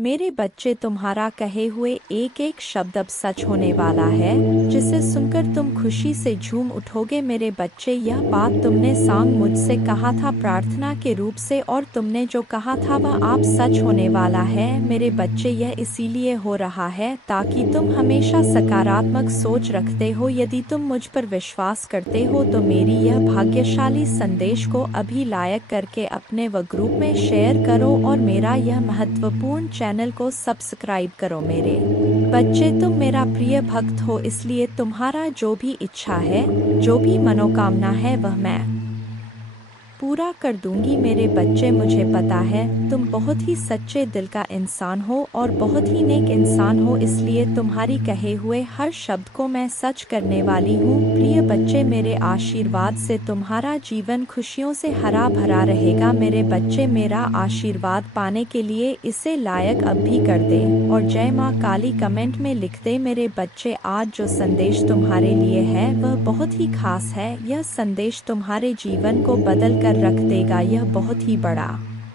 मेरे बच्चे, तुम्हारा कहे हुए एक एक शब्द अब सच होने वाला है, जिसे सुनकर तुम खुशी से झूम उठोगे। मेरे बच्चे, यह बात तुमने सांग मुझसे कहा था प्रार्थना के रूप से, और तुमने जो कहा था वह आप सच होने वाला है। मेरे बच्चे, यह इसीलिए हो रहा है ताकि तुम हमेशा सकारात्मक सोच रखते हो। यदि तुम मुझ पर विश्वास करते हो तो मेरी यह भाग्यशाली संदेश को अभी लाइक करके अपने व ग्रुप में शेयर करो और मेरा यह महत्वपूर्ण चैनल को सब्सक्राइब करो। मेरे बच्चे, तुम मेरा प्रिय भक्त हो, इसलिए तुम्हारा जो भी इच्छा है, जो भी मनोकामना है, वह मैं पूरा कर दूंगी। मेरे बच्चे, मुझे पता है तुम बहुत ही सच्चे दिल का इंसान हो और बहुत ही नेक इंसान हो, इसलिए तुम्हारी कहे हुए हर शब्द को मैं सच करने वाली हूँ। प्रिय बच्चे, मेरे आशीर्वाद से तुम्हारा जीवन खुशियों से हरा भरा रहेगा। मेरे बच्चे, मेरा आशीर्वाद पाने के लिए इसे लाइक अब भी कर दे और जय माँ काली कमेंट में लिख दे। मेरे बच्चे, आज जो संदेश तुम्हारे लिए है वह बहुत ही खास है। यह संदेश तुम्हारे जीवन को बदल कर रख देगा। यह बहुत ही बड़ा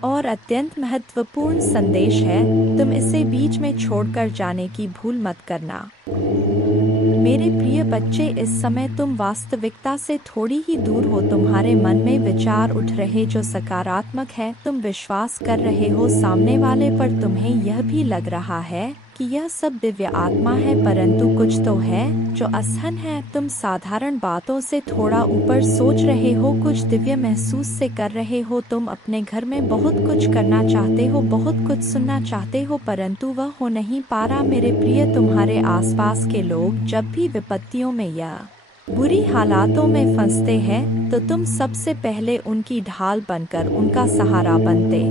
और अत्यंत महत्वपूर्ण संदेश है। तुम इसे बीच में छोड़कर जाने की भूल मत करना। मेरे प्रिय बच्चे, इस समय तुम वास्तविकता से थोड़ी ही दूर हो। तुम्हारे मन में विचार उठ रहे जो सकारात्मक है। तुम विश्वास कर रहे हो सामने वाले पर। तुम्हें यह भी लग रहा है कि यह सब दिव्य आत्मा है, परंतु कुछ तो है जो असहन है। तुम साधारण बातों से थोड़ा ऊपर सोच रहे हो, कुछ दिव्य महसूस से कर रहे हो। तुम अपने घर में बहुत कुछ करना चाहते हो, बहुत कुछ सुनना चाहते हो, परंतु वह हो नहीं पा रहा। मेरे प्रिय, तुम्हारे आसपास के लोग जब भी विपत्तियों में या बुरी हालातों में फंसते हैं तो तुम सबसे पहले उनकी ढाल बनकर उनका सहारा बनते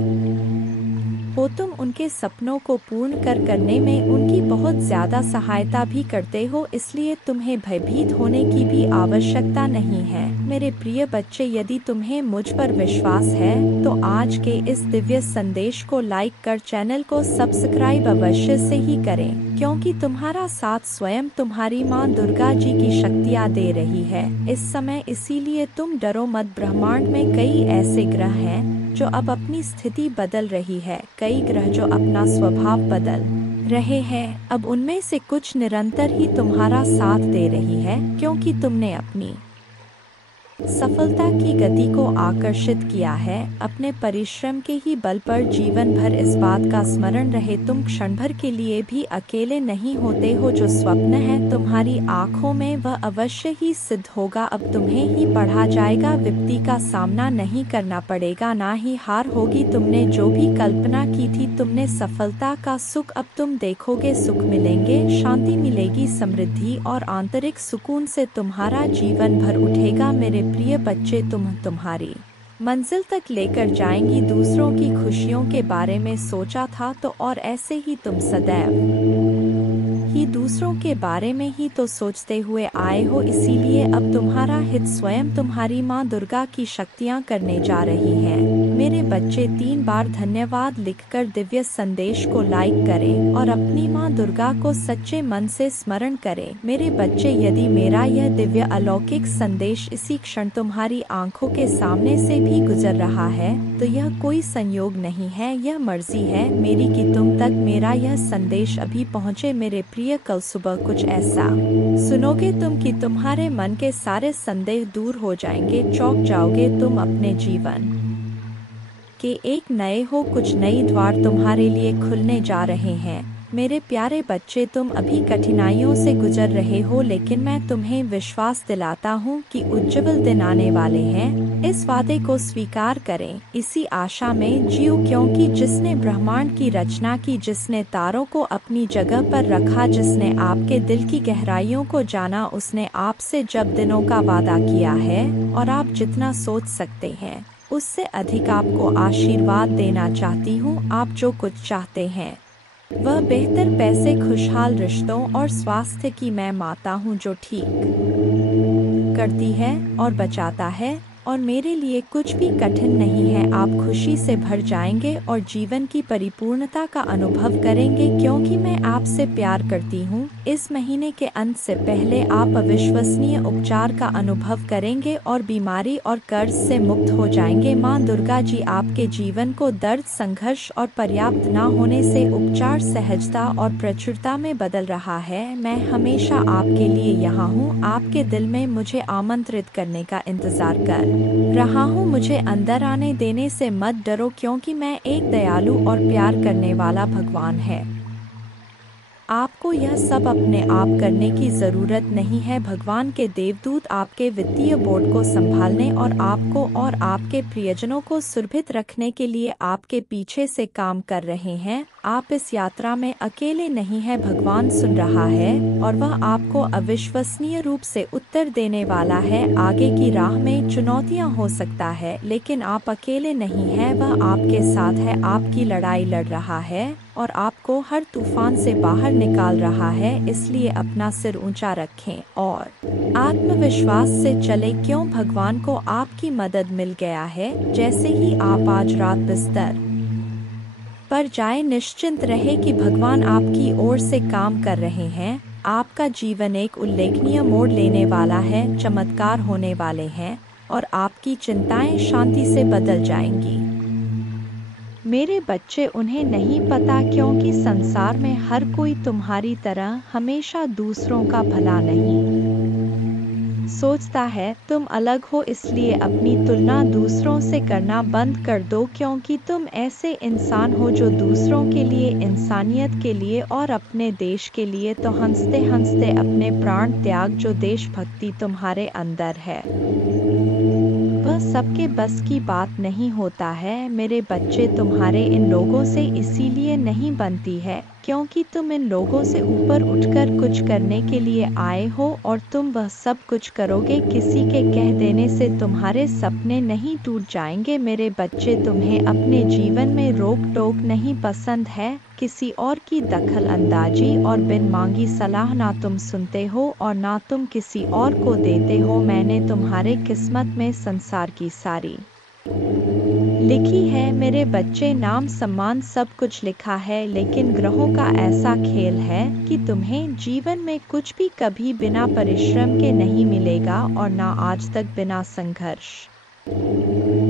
हो। तुम उनके सपनों को पूर्ण करने में उनकी बहुत ज्यादा सहायता भी करते हो, इसलिए तुम्हें भयभीत होने की भी आवश्यकता नहीं है। मेरे प्रिय बच्चे, यदि तुम्हें मुझ पर विश्वास है तो आज के इस दिव्य संदेश को लाइक कर चैनल को सब्सक्राइब अवश्य से ही करें, क्योंकि तुम्हारा साथ स्वयं तुम्हारी माँ दुर्गा जी की शक्तियाँ दे रही है इस समय। इसीलिए तुम डरो मत। ब्रह्मांड में कई ऐसे ग्रह हैं जो अब अपनी स्थिति बदल रही है, कई ग्रह जो अपना स्वभाव बदल रहे हैं। अब उनमें से कुछ निरंतर ही तुम्हारा साथ दे रही है, क्योंकि तुमने अपनी सफलता की गति को आकर्षित किया है। अपने परिश्रम के ही बल पर जीवन भर इस बात का स्मरण रहे, तुम क्षण भर के लिए भी अकेले नहीं होते हो। जो स्वप्न है तुम्हारी आंखों में वह अवश्य ही सिद्ध होगा। अब तुम्हें ही पढ़ा जाएगा, विपत्ति का सामना नहीं करना पड़ेगा, ना ही हार होगी। तुमने जो भी कल्पना की थी, तुमने सफलता का सुख अब तुम देखोगे। सुख मिलेंगे, शांति मिलेगी, समृद्धि और आंतरिक सुकून से तुम्हारा जीवन भर उठेगा। मेरे प्रिय बच्चे, तुम्हारी मंजिल तक लेकर जाएंगी। दूसरों की खुशियों के बारे में सोचा था तो और ऐसे ही तुम सदैव ही दूसरों के बारे में ही तो सोचते हुए आए हो, इसीलिए अब तुम्हारा हित स्वयं तुम्हारी माँ दुर्गा की शक्तियाँ करने जा रही हैं। मेरे बच्चे, 3 बार धन्यवाद लिखकर दिव्य संदेश को लाइक करें और अपनी माँ दुर्गा को सच्चे मन से स्मरण करें। मेरे बच्चे, यदि मेरा यह दिव्य अलौकिक संदेश इसी क्षण तुम्हारी आंखों के सामने से भी गुजर रहा है तो यह कोई संयोग नहीं है, यह मर्जी है मेरी कि तुम तक मेरा यह संदेश अभी पहुँचे। मेरे प्रिय, कल सुबह कुछ ऐसा सुनोगे तुम कि तुम्हारे मन के सारे संदेह दूर हो जाएंगे। चौंक जाओगे तुम अपने जीवन के एक नए हो, कुछ नई द्वार तुम्हारे लिए खुलने जा रहे हैं। मेरे प्यारे बच्चे, तुम अभी कठिनाइयों से गुजर रहे हो, लेकिन मैं तुम्हें विश्वास दिलाता हूँ कि उज्जवल दिन आने वाले हैं। इस वादे को स्वीकार करें, इसी आशा में जियो, क्योंकि जिसने ब्रह्मांड की रचना की, जिसने तारों को अपनी जगह पर रखा, जिसने आपके दिल की गहराइयों को जाना, उसने आपसे जब दिनों का वादा किया है और आप जितना सोच सकते हैं उससे अधिक आपको आशीर्वाद देना चाहती हूँ। आप जो कुछ चाहते हैं वह बेहतर पैसे, खुशहाल रिश्तों और स्वास्थ्य की मैं माता हूँ जो ठीक करती है और बचाता है। और मेरे लिए कुछ भी कठिन नहीं है। आप खुशी से भर जाएंगे और जीवन की परिपूर्णता का अनुभव करेंगे क्योंकि मैं आपसे प्यार करती हूँ। इस महीने के अंत से पहले आप अविश्वसनीय उपचार का अनुभव करेंगे और बीमारी और कर्ज से मुक्त हो जाएंगे। माँ दुर्गा जी आपके जीवन को दर्द, संघर्ष और पर्याप्त न होने से उपचार, सहजता और प्रचुरता में बदल रहा है। मैं हमेशा आपके लिए यहाँ हूँ, आपके दिल में मुझे आमंत्रित करने का इंतजार कर रहा हूँ। मुझे अंदर आने देने से मत डरो क्योंकि मैं एक दयालु और प्यार करने वाला भगवान है। आपको यह सब अपने आप करने की ज़रूरत नहीं है। भगवान के देवदूत आपके वित्तीय बोर्ड को संभालने और आपको और आपके प्रियजनों को सुरक्षित रखने के लिए आपके पीछे से काम कर रहे हैं। आप इस यात्रा में अकेले नहीं हैं। भगवान सुन रहा है और वह आपको अविश्वसनीय रूप से उत्तर देने वाला है। आगे की राह में चुनौतियां हो सकता है लेकिन आप अकेले नहीं हैं। वह आपके साथ है, आपकी लड़ाई लड़ रहा है और आपको हर तूफान से बाहर निकाल रहा है। इसलिए अपना सिर ऊंचा रखें और आत्मविश्वास से चले क्यों भगवान को आपकी मदद मिल गया है। जैसे ही आप आज रात बिस्तर पर जाए, निश्चिंत रहे कि भगवान आपकी ओर से काम कर रहे हैं। आपका जीवन एक उल्लेखनीय मोड़ लेने वाला है, चमत्कार होने वाले हैं और आपकी चिंताएं शांति से बदल जाएंगी। मेरे बच्चे, उन्हें नहीं पता क्योंकि संसार में हर कोई तुम्हारी तरह हमेशा दूसरों का भला नहीं सोचता है। तुम अलग हो, इसलिए अपनी तुलना दूसरों से करना बंद कर दो क्योंकि तुम ऐसे इंसान हो जो दूसरों के लिए, इंसानियत के लिए और अपने देश के लिए तो हंसते हंसते अपने प्राण त्याग। जो देशभक्ति तुम्हारे अंदर है वह सबके बस की बात नहीं होता है। मेरे बच्चे, तुम्हारे इन लोगों से इसीलिए नहीं बनती है क्योंकि तुम इन लोगों से ऊपर उठकर कुछ करने के लिए आए हो और तुम वह सब कुछ करोगे। किसी के कह देने से तुम्हारे सपने नहीं टूट जाएंगे। मेरे बच्चे, तुम्हें अपने जीवन में रोक टोक नहीं पसंद है, किसी और की दखल अंदाजी और बिन मांगी सलाह ना तुम सुनते हो और ना तुम किसी और को देते हो। मैंने तुम्हारे किस्मत में संसार की सारी लिखी है मेरे बच्चे, नाम सम्मान सब कुछ लिखा है, लेकिन ग्रहों का ऐसा खेल है कि तुम्हें जीवन में कुछ भी कभी बिना परिश्रम के नहीं मिलेगा और ना आज तक बिना संघर्ष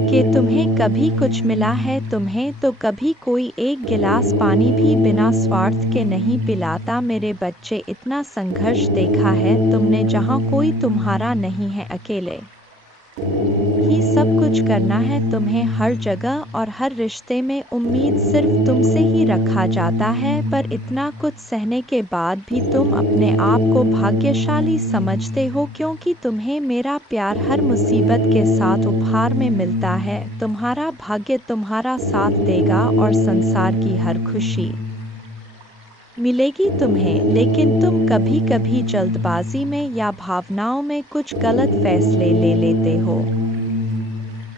के तुम्हें कभी कुछ मिला है। तुम्हें तो कभी कोई एक गिलास पानी भी बिना स्वार्थ के नहीं पिलाता। मेरे बच्चे, इतना संघर्ष देखा है तुमने जहाँ कोई तुम्हारा नहीं है, अकेले ही सब कुछ करना है तुम्हें। हर जगह और हर रिश्ते में उम्मीद सिर्फ तुमसे ही रखा जाता है, पर इतना कुछ सहने के बाद भी तुम अपने आप को भाग्यशाली समझते हो क्योंकि तुम्हें मेरा प्यार हर मुसीबत के साथ उपहार में मिलता है। तुम्हारा भाग्य तुम्हारा साथ देगा और संसार की हर खुशी मिलेगी तुम्हें, लेकिन तुम कभी कभी जल्दबाजी में या भावनाओं में कुछ गलत फैसले ले लेते हो।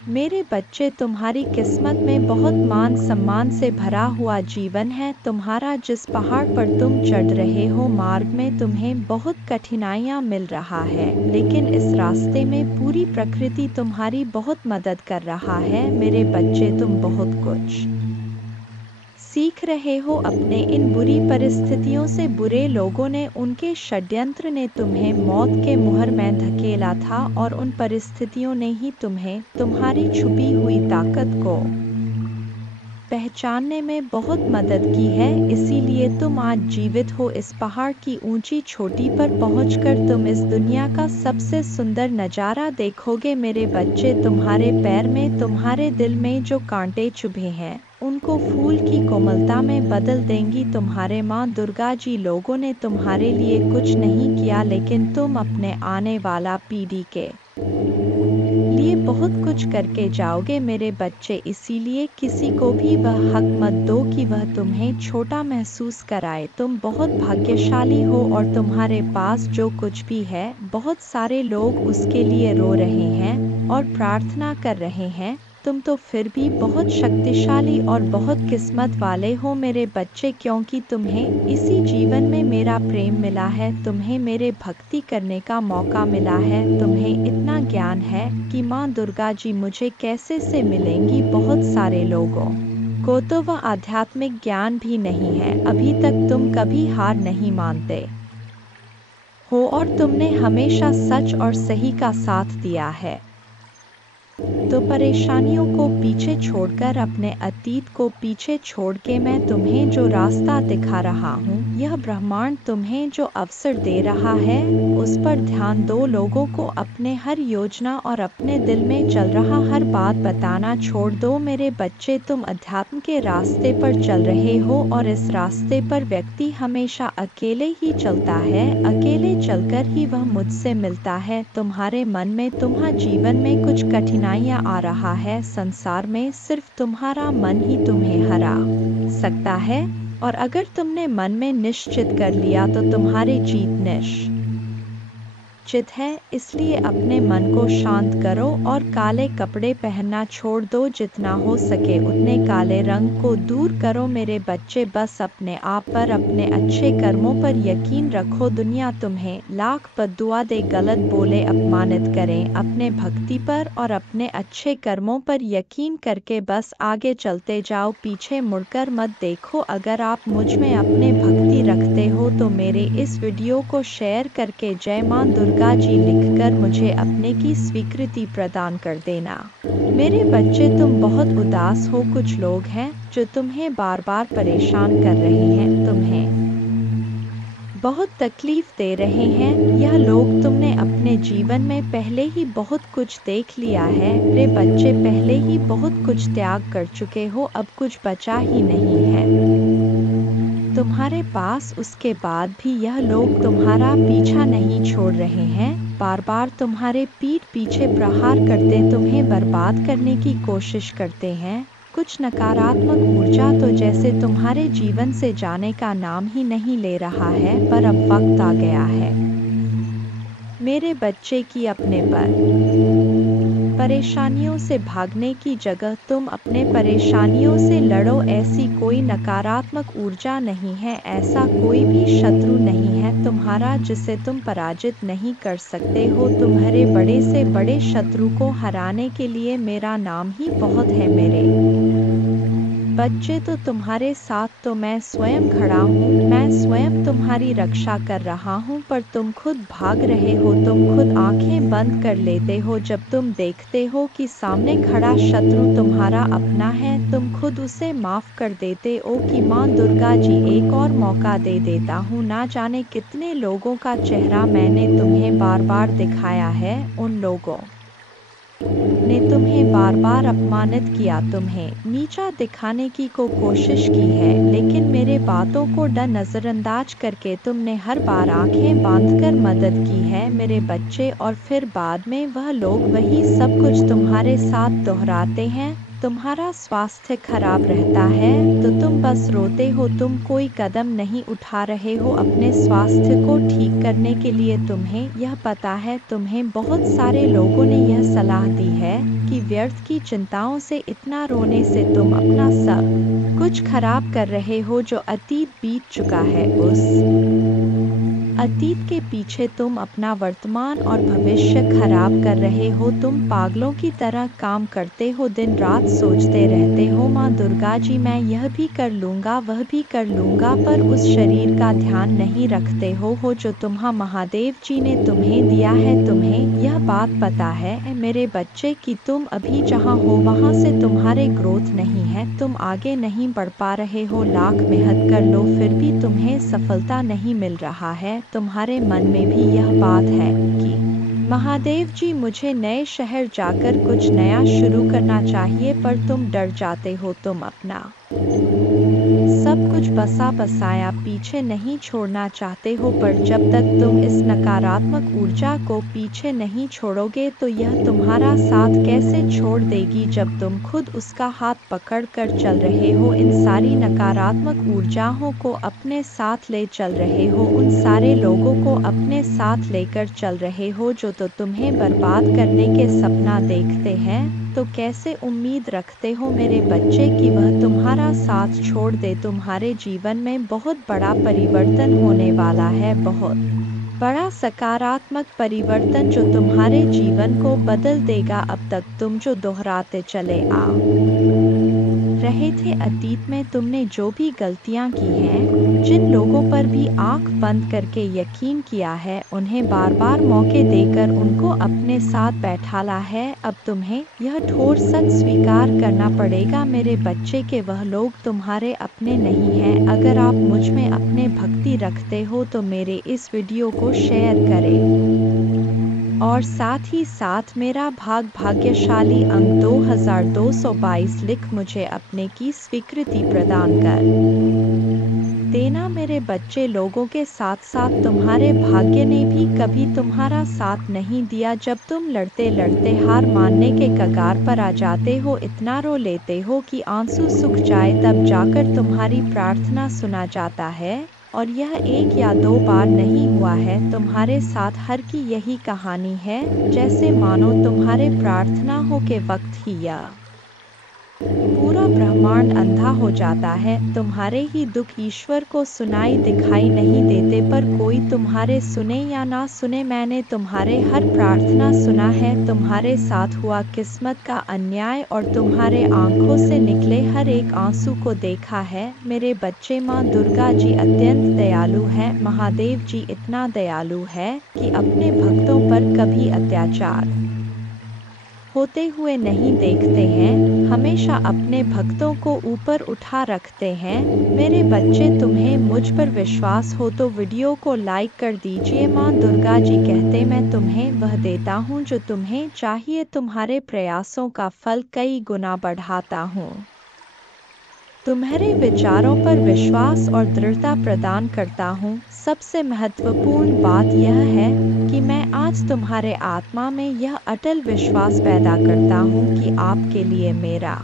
मेरे बच्चे, तुम्हारी किस्मत में बहुत मान सम्मान से भरा हुआ जीवन है। तुम्हारा जिस पहाड़ पर तुम चढ़ रहे हो, मार्ग में तुम्हें बहुत कठिनाइयाँ मिल रहा है, लेकिन इस रास्ते में पूरी प्रकृति तुम्हारी बहुत मदद कर रहा है। मेरे बच्चे, तुम बहुत कुछ सीख रहे हो अपने इन बुरी परिस्थितियों से। बुरे लोगों ने, उनके षड्यंत्र ने तुम्हें मौत के मुहर में धकेला था और उन परिस्थितियों ने ही तुम्हें तुम्हारी छुपी हुई ताकत को पहचानने में बहुत मदद की है। इसीलिए तुम आज जीवित हो। इस पहाड़ की ऊंची चोटी पर पहुंचकर तुम इस दुनिया का सबसे सुंदर नज़ारा देखोगे। मेरे बच्चे, तुम्हारे पैर में, तुम्हारे दिल में जो कांटे चुभे हैं, उनको फूल की कोमलता में बदल देंगी तुम्हारे माँ दुर्गा जी। लोगों ने तुम्हारे लिए कुछ नहीं किया, लेकिन तुम अपने आने वाला पीढ़ी के लिए बहुत कुछ करके जाओगे मेरे बच्चे। इसीलिए किसी को भी वह हक मत दो कि वह तुम्हें छोटा महसूस कराए। तुम बहुत भाग्यशाली हो और तुम्हारे पास जो कुछ भी है, बहुत सारे लोग उसके लिए रो रहे हैं और प्रार्थना कर रहे हैं। तुम तो फिर भी बहुत शक्तिशाली और बहुत किस्मत वाले हो मेरे बच्चे, क्योंकि तुम्हें इसी जीवन में मेरा प्रेम मिला है, तुम्हें मेरे भक्ति करने का मौका मिला है, तुम्हें इतना ज्ञान है कि माँ दुर्गा जी मुझे कैसे से मिलेंगी। बहुत सारे लोगों को तो वह आध्यात्मिक ज्ञान भी नहीं है, अभी तक तुम कभी हार नहीं मानते हो और तुमने हमेशा सच और सही का साथ दिया है। तो परेशानियों को पीछे छोड़कर, अपने अतीत को पीछे छोड़ के मैं तुम्हें जो रास्ता दिखा रहा हूँ, यह ब्रह्मांड तुम्हें जो अवसर दे रहा है, उस पर ध्यान दो। लोगों को अपने हर योजना और अपने दिल में चल रहा हर बात बताना छोड़ दो मेरे बच्चे। तुम अध्यात्म के रास्ते पर चल रहे हो और इस रास्ते पर व्यक्ति हमेशा अकेले ही चलता है, अकेले चलकर ही वह मुझसे मिलता है। तुम्हारे मन में, तुम्हारे जीवन में कुछ कठिनाइयाँ आ रहा है, संसार में सिर्फ तुम्हारा मन ही तुम्हें हरा सकता है, और अगर तुमने मन में निश्चित कर लिया तो तुम्हारी जीत निश्चित है। इसलिए अपने मन को शांत करो और काले कपड़े पहनना छोड़ दो, जितना हो सके उतने काले रंग को दूर करो मेरे बच्चे। बस अपने आप पर, अपने अच्छे कर्मों पर यकीन रखो। दुनिया तुम्हें लाख बद्दुआ दे, गलत बोले, अपमानित करें, अपने भक्ति पर और अपने अच्छे कर्मों पर यकीन करके बस आगे चलते जाओ, पीछे मुड़कर मत देखो। अगर आप मुझ में अपने भक्ति रखते हो तो मेरे इस वीडियो को शेयर करके जय मां दुर्गा जी लिखकर मुझे अपने की स्वीकृति प्रदान कर देना। मेरे बच्चे तुम बहुत उदास हो, कुछ लोग हैं जो तुम्हें बार बार परेशान कर रहे हैं, तुम्हें बहुत तकलीफ दे रहे हैं। यह लोग तुमने अपने जीवन में पहले ही बहुत कुछ देख लिया है मेरे बच्चे, पहले ही बहुत कुछ त्याग कर चुके हो, अब कुछ बचा ही नहीं है तुम्हारे पास। उसके बाद भी यह लोग तुम्हारा पीछा नहीं छोड़ रहे हैं, बार बार तुम्हारे पीठ पीछे प्रहार करते तुम्हें बर्बाद करने की कोशिश करते हैं। कुछ नकारात्मक ऊर्जा तो जैसे तुम्हारे जीवन से जाने का नाम ही नहीं ले रहा है, पर अब वक्त आ गया है मेरे बच्चे की अपने पर परेशानियों से भागने की जगह तुम अपने परेशानियों से लड़ो। ऐसी कोई नकारात्मक ऊर्जा नहीं है, ऐसा कोई भी शत्रु नहीं है तुम्हारा जिसे तुम पराजित नहीं कर सकते हो। तुम्हारे बड़े से बड़े शत्रु को हराने के लिए मेरा नाम ही बहुत है मेरे बच्चे। तो तुम्हारे साथ तो मैं स्वयं खड़ा हूँ, मैं स्वयं तुम्हारी रक्षा कर रहा हूँ, पर तुम खुद भाग रहे हो, तुम खुद आंखें बंद कर लेते हो जब तुम देखते हो कि सामने खड़ा शत्रु तुम्हारा अपना है। तुम खुद उसे माफ कर देते हो कि माँ दुर्गा जी एक और मौका दे देता हूँ। ना जाने कितने लोगों का चेहरा मैंने तुम्हें बार बार दिखाया है, उन लोगों ने तुम्हें बार बार अपमानित किया, तुम्हें नीचा दिखाने की कोशिश की है, लेकिन मेरे बातों को नजरअंदाज करके तुमने हर बार आंखें बांधकर मदद की है मेरे बच्चे। और फिर बाद में वह लोग वही सब कुछ तुम्हारे साथ दोहराते हैं। तुम्हारा स्वास्थ्य खराब रहता है तो तुम बस रोते हो, तुम कोई कदम नहीं उठा रहे हो अपने स्वास्थ्य को ठीक करने के लिए। तुम्हें यह पता है, तुम्हें बहुत सारे लोगों ने यह सलाह दी है कि व्यर्थ की चिंताओं से, इतना रोने से तुम अपना सब कुछ खराब कर रहे हो। जो अतीत बीत चुका है, उस अतीत के पीछे तुम अपना वर्तमान और भविष्य खराब कर रहे हो। तुम पागलों की तरह काम करते हो, दिन रात सोचते रहते हो माँ दुर्गा जी मैं यह भी कर लूँगा, वह भी कर लूँगा, पर उस शरीर का ध्यान नहीं रखते हो जो तुम्हारा महादेव जी ने तुम्हें दिया है। तुम्हें यह बात पता है मेरे बच्चे कि तुम अभी जहाँ हो वहाँ से तुम्हारे ग्रोथ नहीं है, तुम आगे नहीं बढ़ पा रहे हो। लाख मेहनत कर लो फिर भी तुम्हें सफलता नहीं मिल रहा है। तुम्हारे मन में भी यह बात है कि महादेव जी मुझे नए शहर जाकर कुछ नया शुरू करना चाहिए, पर तुम डर जाते हो, तुम अपना सब कुछ बसा बसाया पीछे नहीं छोड़ना चाहते हो। पर जब तक तुम इस नकारात्मक ऊर्जा को पीछे नहीं छोड़ोगे तो यह तुम्हारा साथ कैसे छोड़ देगी, जब तुम खुद उसका हाथ पकड़ कर चल रहे हो। इन सारी नकारात्मक ऊर्जाओं को अपने साथ ले चल रहे हो, उन सारे लोगों को अपने साथ लेकर चल रहे हो जो तो तुम्हें बर्बाद करने के सपना देखते हैं। तो कैसे उम्मीद रखते हो मेरे बच्चे कि वह तुम्हारा साथ छोड़ दे। तुम्हारे जीवन में बहुत बड़ा परिवर्तन होने वाला है, बहुत बड़ा सकारात्मक परिवर्तन जो तुम्हारे जीवन को बदल देगा। अब तक तुम जो दोहराते चले आ रहे थे, अतीत में तुमने जो भी गलतियां की हैं, जिन लोगों पर भी आंख बंद करके यकीन किया है, उन्हें बार बार मौके देकर उनको अपने साथ बैठाला है। अब तुम्हें यह ठोस सच स्वीकार करना पड़ेगा मेरे बच्चे के वह लोग तुम्हारे अपने नहीं हैं। अगर आप मुझ में अपने भक्ति रखते हो तो मेरे इस वीडियो को शेयर करें और साथ ही साथ मेरा भाग्यशाली अंक 2222 लिख मुझे अपने की स्वीकृति प्रदान कर देना मेरे बच्चे। लोगों के साथ साथ तुम्हारे भाग्य ने भी कभी तुम्हारा साथ नहीं दिया। जब तुम लड़ते लड़ते हार मानने के कगार पर आ जाते हो, इतना रो लेते हो कि आंसू सूख जाए, तब जाकर तुम्हारी प्रार्थना सुना जाता है। और यह एक या दो बार नहीं हुआ है, तुम्हारे साथ हर की यही कहानी है। जैसे मानो तुम्हारे प्रार्थना हो के वक्त ही यह पूरा ब्रह्मांड अंधा हो जाता है। तुम्हारे ही दुख ईश्वर को सुनाई दिखाई नहीं देते, पर कोई तुम्हारे सुने या ना सुने, मैंने तुम्हारे हर प्रार्थना सुना है। तुम्हारे साथ हुआ किस्मत का अन्याय और तुम्हारे आंखों से निकले हर एक आंसू को देखा है मेरे बच्चे। माँ दुर्गा जी अत्यंत दयालु है। महादेव जी इतना दयालु है कि अपने भक्तों पर कभी अत्याचार होते हुए नहीं देखते हैं, हमेशा अपने भक्तों को ऊपर उठा रखते हैं। मेरे बच्चे, तुम्हें मुझ पर विश्वास हो तो वीडियो को लाइक कर दीजिए। माँ दुर्गा जी कहते, मैं तुम्हें वह देता हूँ जो तुम्हें चाहिए, तुम्हारे प्रयासों का फल कई गुना बढ़ाता हूँ। तुम्हारे विचारों पर विश्वास और दृढ़ता प्रदान करता हूँ। सबसे महत्वपूर्ण बात यह है कि मैं आज तुम्हारे आत्मा में यह अटल विश्वास पैदा करता हूँ कि आपके लिए मेरा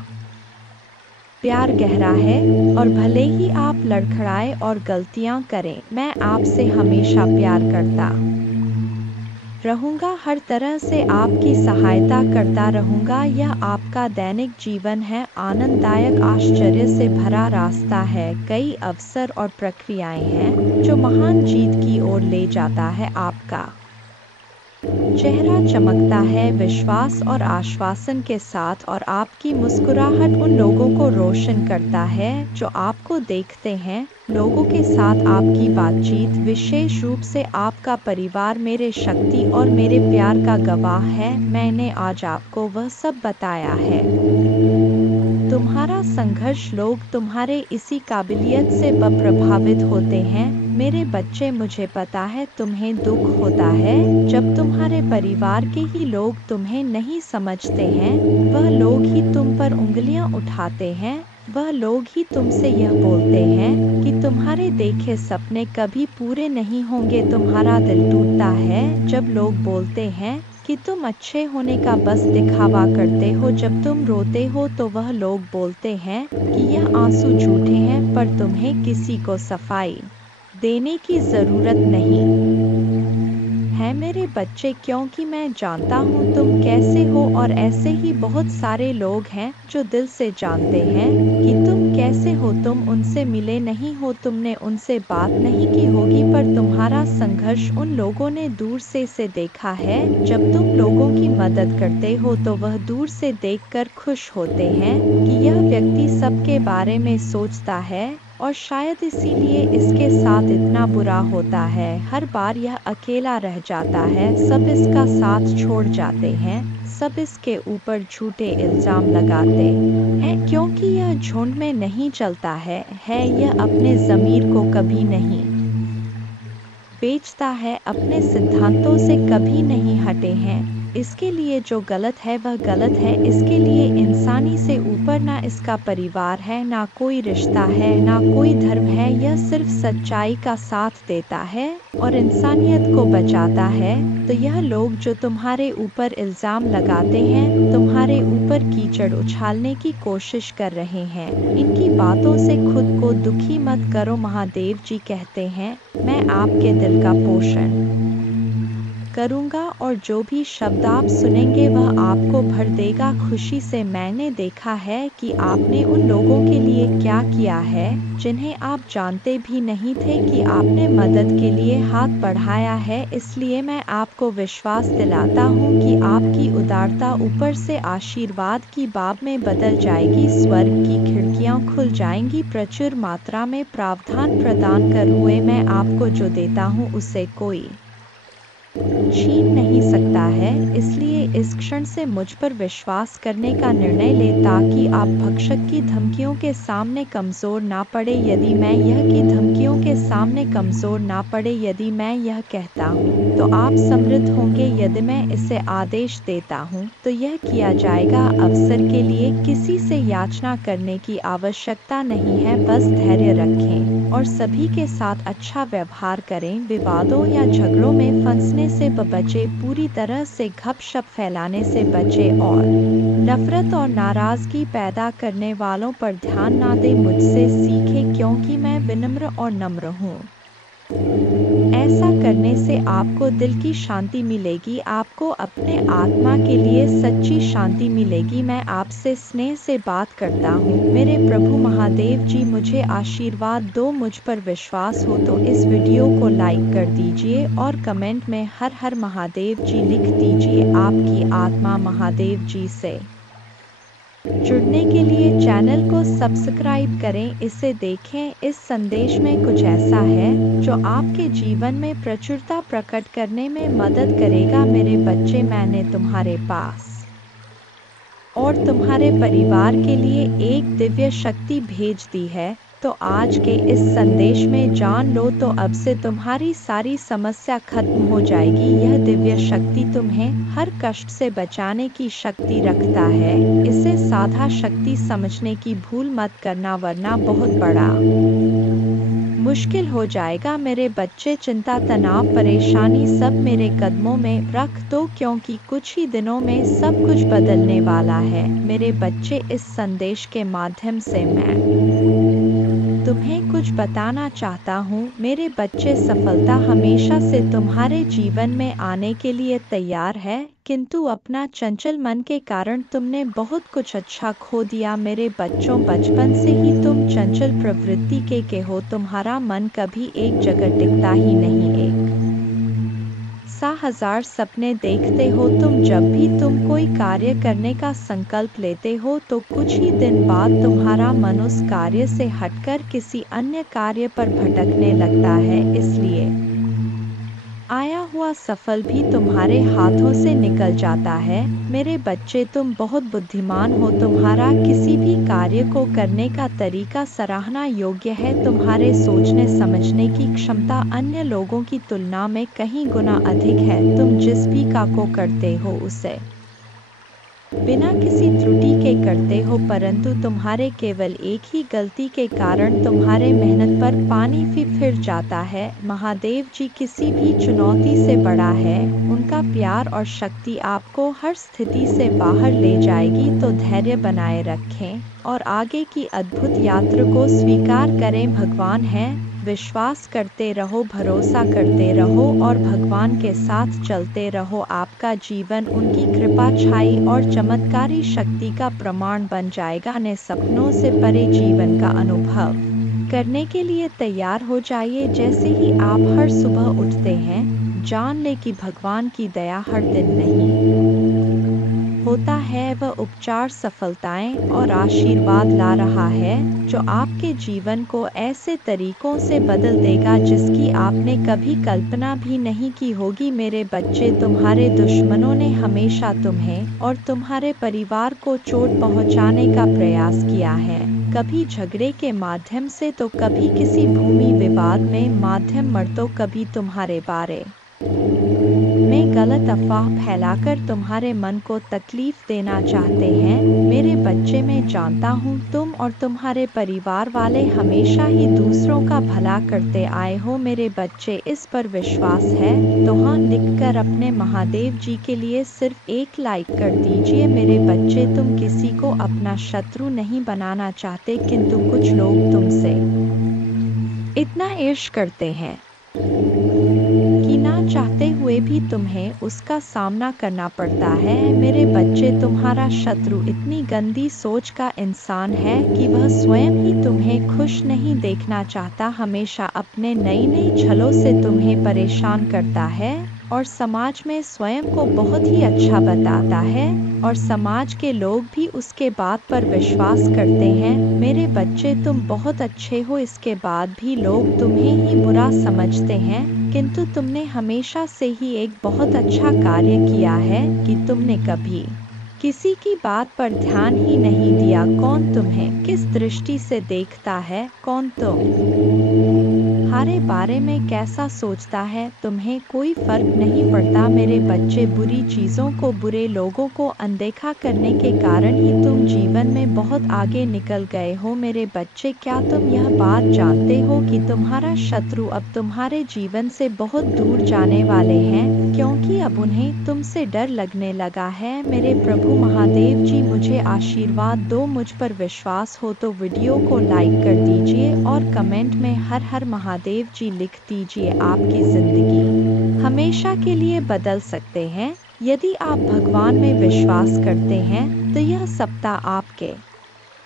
प्यार गहरा है, और भले ही आप लड़खड़ाए और गलतियाँ करें, मैं आपसे हमेशा प्यार करता रहूंगा। हर तरह से आपकी सहायता करता रहूंगा। यह आपका दैनिक जीवन है, आनंददायक आश्चर्य से भरा रास्ता है। कई अवसर और प्रक्रियाएं हैं जो महान जीत की ओर ले जाता है। आपका चेहरा चमकता है विश्वास और आश्वासन के साथ, और आपकी मुस्कुराहट उन लोगों को रोशन करता है जो आपको देखते हैं। लोगों के साथ आपकी बातचीत, विशेष रूप से आपका परिवार, मेरे शक्ति और मेरे प्यार का गवाह है। मैंने आज आपको वह सब बताया है। तुम्हारा संघर्ष, लोग तुम्हारे इसी काबिलियत से प्रभावित होते हैं मेरे बच्चे। मुझे पता है तुम्हें दुख होता है जब तुम्हारे परिवार के ही लोग तुम्हें नहीं समझते हैं। वह लोग ही तुम पर उंगलियां उठाते हैं, वह लोग ही तुमसे यह बोलते हैं कि तुम्हारे देखे सपने कभी पूरे नहीं होंगे। तुम्हारा दिल टूटता है जब लोग बोलते हैं कि तुम अच्छे होने का बस दिखावा करते हो। जब तुम रोते हो तो वह लोग बोलते हैं कि यह आंसू झूठे हैं, पर तुम्हें किसी को सफाई देने की जरूरत नहीं है मेरे बच्चे, क्योंकि मैं जानता हूँ तुम कैसे हो। और ऐसे ही बहुत सारे लोग हैं जो दिल से जानते हैं कि तुम कैसे हो। तुम उनसे मिले नहीं हो, तुमने उनसे बात नहीं की होगी, पर तुम्हारा संघर्ष उन लोगों ने दूर से देखा है। जब तुम लोगों की मदद करते हो तो वह दूर से देखकर खुश होते हैं कि यह व्यक्ति सबके बारे में सोचता है, और शायद इसीलिए इसके साथ इतना बुरा होता है। हर बार यह अकेला रह जाता है, सब इसका साथ छोड़ जाते हैं, सब इसके ऊपर झूठे इल्जाम लगाते हैं, क्योंकि यह झुंड में नहीं चलता है। यह अपने ज़मीर को कभी नहीं बेचता है, अपने सिद्धांतों से कभी नहीं हटे हैं। इसके लिए जो गलत है वह गलत है। इसके लिए इंसानी से ऊपर ना इसका परिवार है, ना कोई रिश्ता है, ना कोई धर्म है। यह सिर्फ सच्चाई का साथ देता है और इंसानियत को बचाता है। तो यह लोग जो तुम्हारे ऊपर इल्ज़ाम लगाते हैं, तुम्हारे ऊपर कीचड़ उछालने की कोशिश कर रहे हैं, इनकी बातों से खुद को दुखी मत करो। महादेव जी कहते हैं, मैं आपके दिल का पोषण करूँगा और जो भी शब्द आप सुनेंगे वह आपको भर देगा खुशी से। मैंने देखा है कि आपने उन लोगों के लिए क्या किया है जिन्हें आप जानते भी नहीं थे कि आपने मदद के लिए हाथ बढ़ाया है। इसलिए मैं आपको विश्वास दिलाता हूँ कि आपकी उदारता ऊपर से आशीर्वाद की बाब में बदल जाएगी। स्वर्ग की खिड़कियाँ खुल जाएंगी, प्रचुर मात्रा में प्रावधान प्रदान कर हुए मैं आपको जो देता हूँ उसे कोई छीन नहीं सकता है। इसलिए इस क्षण से मुझ पर विश्वास करने का निर्णय ले ताकि आप भक्षक की धमकियों के सामने कमज़ोर ना पड़े। यदि मैं यह की धमकियों के सामने कमज़ोर ना पड़े, यदि मैं यह कहता हूँ तो आप समृद्ध होंगे, यदि मैं इसे आदेश देता हूँ तो यह किया जाएगा। अवसर के लिए किसी से याचना करने की आवश्यकता नहीं है, बस धैर्य रखें और सभी के साथ अच्छा व्यवहार करें। विवादों या झगड़ों में फंसने से बचे, पूरी तरह से गपशप फैलाने से बचे और नफरत और नाराजगी पैदा करने वालों पर ध्यान ना दें। मुझसे सीखें क्योंकि मैं विनम्र और नम्र हूँ। ऐसा करने से आपको दिल की शांति मिलेगी, आपको अपने आत्मा के लिए सच्ची शांति मिलेगी। मैं आपसे स्नेह से बात करता हूँ। मेरे प्रभु महादेव जी मुझे आशीर्वाद दो। मुझ पर विश्वास हो तो इस वीडियो को लाइक कर दीजिए और कमेंट में हर हर महादेव जी लिख दीजिए। आपकी आत्मा महादेव जी से जुड़ने के लिए चैनल को सब्सक्राइब करें। इसे देखें। इस संदेश में कुछ ऐसा है जो आपके जीवन में प्रचुरता प्रकट करने में मदद करेगा। मेरे बच्चे, मैंने तुम्हारे पास और तुम्हारे परिवार के लिए एक दिव्य शक्ति भेज दी है। तो आज के इस संदेश में जान लो तो अब से तुम्हारी सारी समस्या खत्म हो जाएगी। यह दिव्य शक्ति तुम्हें हर कष्ट से बचाने की शक्ति रखता है। इसे साधा शक्ति समझने की भूल मत करना, वरना बहुत बड़ा मुश्किल हो जाएगा। मेरे बच्चे, चिंता, तनाव, परेशानी सब मेरे कदमों में रख दो क्योंकि कुछ ही दिनों में सब कुछ बदलने वाला है। मेरे बच्चे, इस संदेश के माध्यम से मैं तुम्हें कुछ बताना चाहता हूँ। मेरे बच्चे, सफलता हमेशा से तुम्हारे जीवन में आने के लिए तैयार है, किंतु अपना चंचल मन के कारण तुमने बहुत कुछ अच्छा खो दिया। मेरे बच्चों, बचपन से ही तुम चंचल प्रवृत्ति के हो। तुम्हारा मन कभी एक जगह टिकता ही नहीं, एक सा हजार सपने देखते हो तुम। जब भी तुम कोई कार्य करने का संकल्प लेते हो तो कुछ ही दिन बाद तुम्हारा मन उस कार्य से हटकर किसी अन्य कार्य पर भटकने लगता है। इसलिए आया हुआ सफल भी तुम्हारे हाथों से निकल जाता है। मेरे बच्चे, तुम बहुत बुद्धिमान हो। तुम्हारा किसी भी कार्य को करने का तरीका सराहना योग्य है। तुम्हारे सोचने समझने की क्षमता अन्य लोगों की तुलना में कहीं गुना अधिक है। तुम जिस भी काम को करते हो उसे बिना किसी त्रुटि के करते हो, परंतु तुम्हारे केवल एक ही गलती के कारण तुम्हारे मेहनत पर पानी फिर जाता है। महादेव जी किसी भी चुनौती से बड़ा है। उनका प्यार और शक्ति आपको हर स्थिति से बाहर ले जाएगी। तो धैर्य बनाए रखें और आगे की अद्भुत यात्रा को स्वीकार करें। भगवान है, विश्वास करते रहो, भरोसा करते रहो और भगवान के साथ चलते रहो। आपका जीवन उनकी कृपा, छाई और चमत्कारी शक्ति का प्रमाण बन जाएगा। अपने सपनों से परे जीवन का अनुभव करने के लिए तैयार हो जाइए। जैसे ही आप हर सुबह उठते हैं, जान ले कि भगवान की दया हर दिन नहीं होता है। वह उपचार, सफलताएं और आशीर्वाद ला रहा है जो आपके जीवन को ऐसे तरीकों से बदल देगा जिसकी आपने कभी कल्पना भी नहीं की होगी। मेरे बच्चे, तुम्हारे दुश्मनों ने हमेशा तुम्हें और तुम्हारे परिवार को चोट पहुंचाने का प्रयास किया है। कभी झगड़े के माध्यम से तो कभी किसी भूमि विवाद में माध्यम मर्दों, कभी तुम्हारे बारे में गलत अफवाह फैलाकर तुम्हारे मन को तकलीफ देना चाहते हैं। मेरे बच्चे, मैं जानता हूँ तुम और तुम्हारे परिवार वाले हमेशा ही दूसरों का भला करते आए हो। मेरे बच्चे, इस पर विश्वास है तो हाँ लिखकर अपने महादेव जी के लिए सिर्फ एक लाइक कर दीजिए। मेरे बच्चे, तुम किसी को अपना शत्रु नहीं बनाना चाहते, किंतु कुछ लोग तुमसे इतना ईर्ष्या करते हैं कि ना चाहते हुए हुए भी तुम्हें उसका सामना करना पड़ता है। मेरे बच्चे, तुम्हारा शत्रु इतनी गंदी सोच का इंसान है कि वह स्वयं ही तुम्हें खुश नहीं देखना चाहता, हमेशा अपने नई नई छलों से तुम्हें परेशान करता है और समाज में स्वयं को बहुत ही अच्छा बताता है और समाज के लोग भी उसके बात पर विश्वास करते हैं। मेरे बच्चे, तुम बहुत अच्छे हो, इसके बाद भी लोग तुम्हें ही बुरा समझते हैं, किंतु तुमने हमेशा से ही एक बहुत अच्छा कार्य किया है कि तुमने कभी किसी की बात पर ध्यान ही नहीं दिया। कौन तुम्हें किस दृष्टि से देखता है, कौन तुम्हारे बारे में कैसा सोचता है, तुम्हें कोई फर्क नहीं पड़ता। मेरे बच्चे, बुरी चीज़ों को, बुरे लोगों को अनदेखा करने के कारण ही तुम जीवन में बहुत आगे निकल गए हो। मेरे बच्चे, क्या तुम यह बात जानते हो कि तुम्हारा शत्रु अब तुम्हारे जीवन से बहुत दूर जाने वाले हैं, क्योंकि अब उन्हें तुमसे डर लगने लगा है। मेरे प्रभु महादेव जी, मुझे आशीर्वाद दो। मुझ पर विश्वास हो तो वीडियो को लाइक कर दीजिए और कमेंट में हर हर महादेव जी लिख दीजिए। आपकी जिंदगी हमेशा के लिए बदल सकते हैं। यदि आप भगवान में विश्वास करते हैं तो यह सप्ताह आपके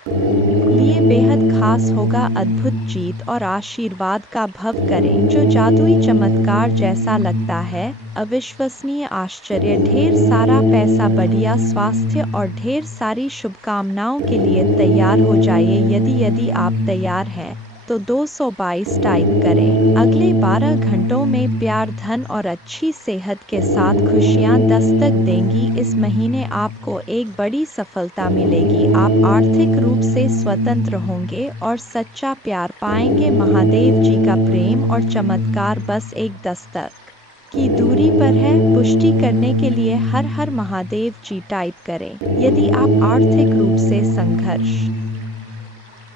लिए बेहद खास होगा। अद्भुत जीत और आशीर्वाद का भव करें, जो जादुई चमत्कार जैसा लगता है, अविश्वसनीय आश्चर्य, ढेर सारा पैसा, बढ़िया स्वास्थ्य और ढेर सारी शुभकामनाओं के लिए तैयार हो जाइए। यदि आप तैयार हैं तो 222 टाइप करें। अगले 12 घंटों में प्यार, धन और अच्छी सेहत के साथ खुशियां दस्तक देंगी। इस महीने आपको एक बड़ी सफलता मिलेगी। आप आर्थिक रूप से स्वतंत्र होंगे और सच्चा प्यार पाएंगे। महादेव जी का प्रेम और चमत्कार बस एक दस्तक की दूरी पर है। पुष्टि करने के लिए हर हर महादेव जी टाइप करें। यदि आप आर्थिक रूप से संघर्ष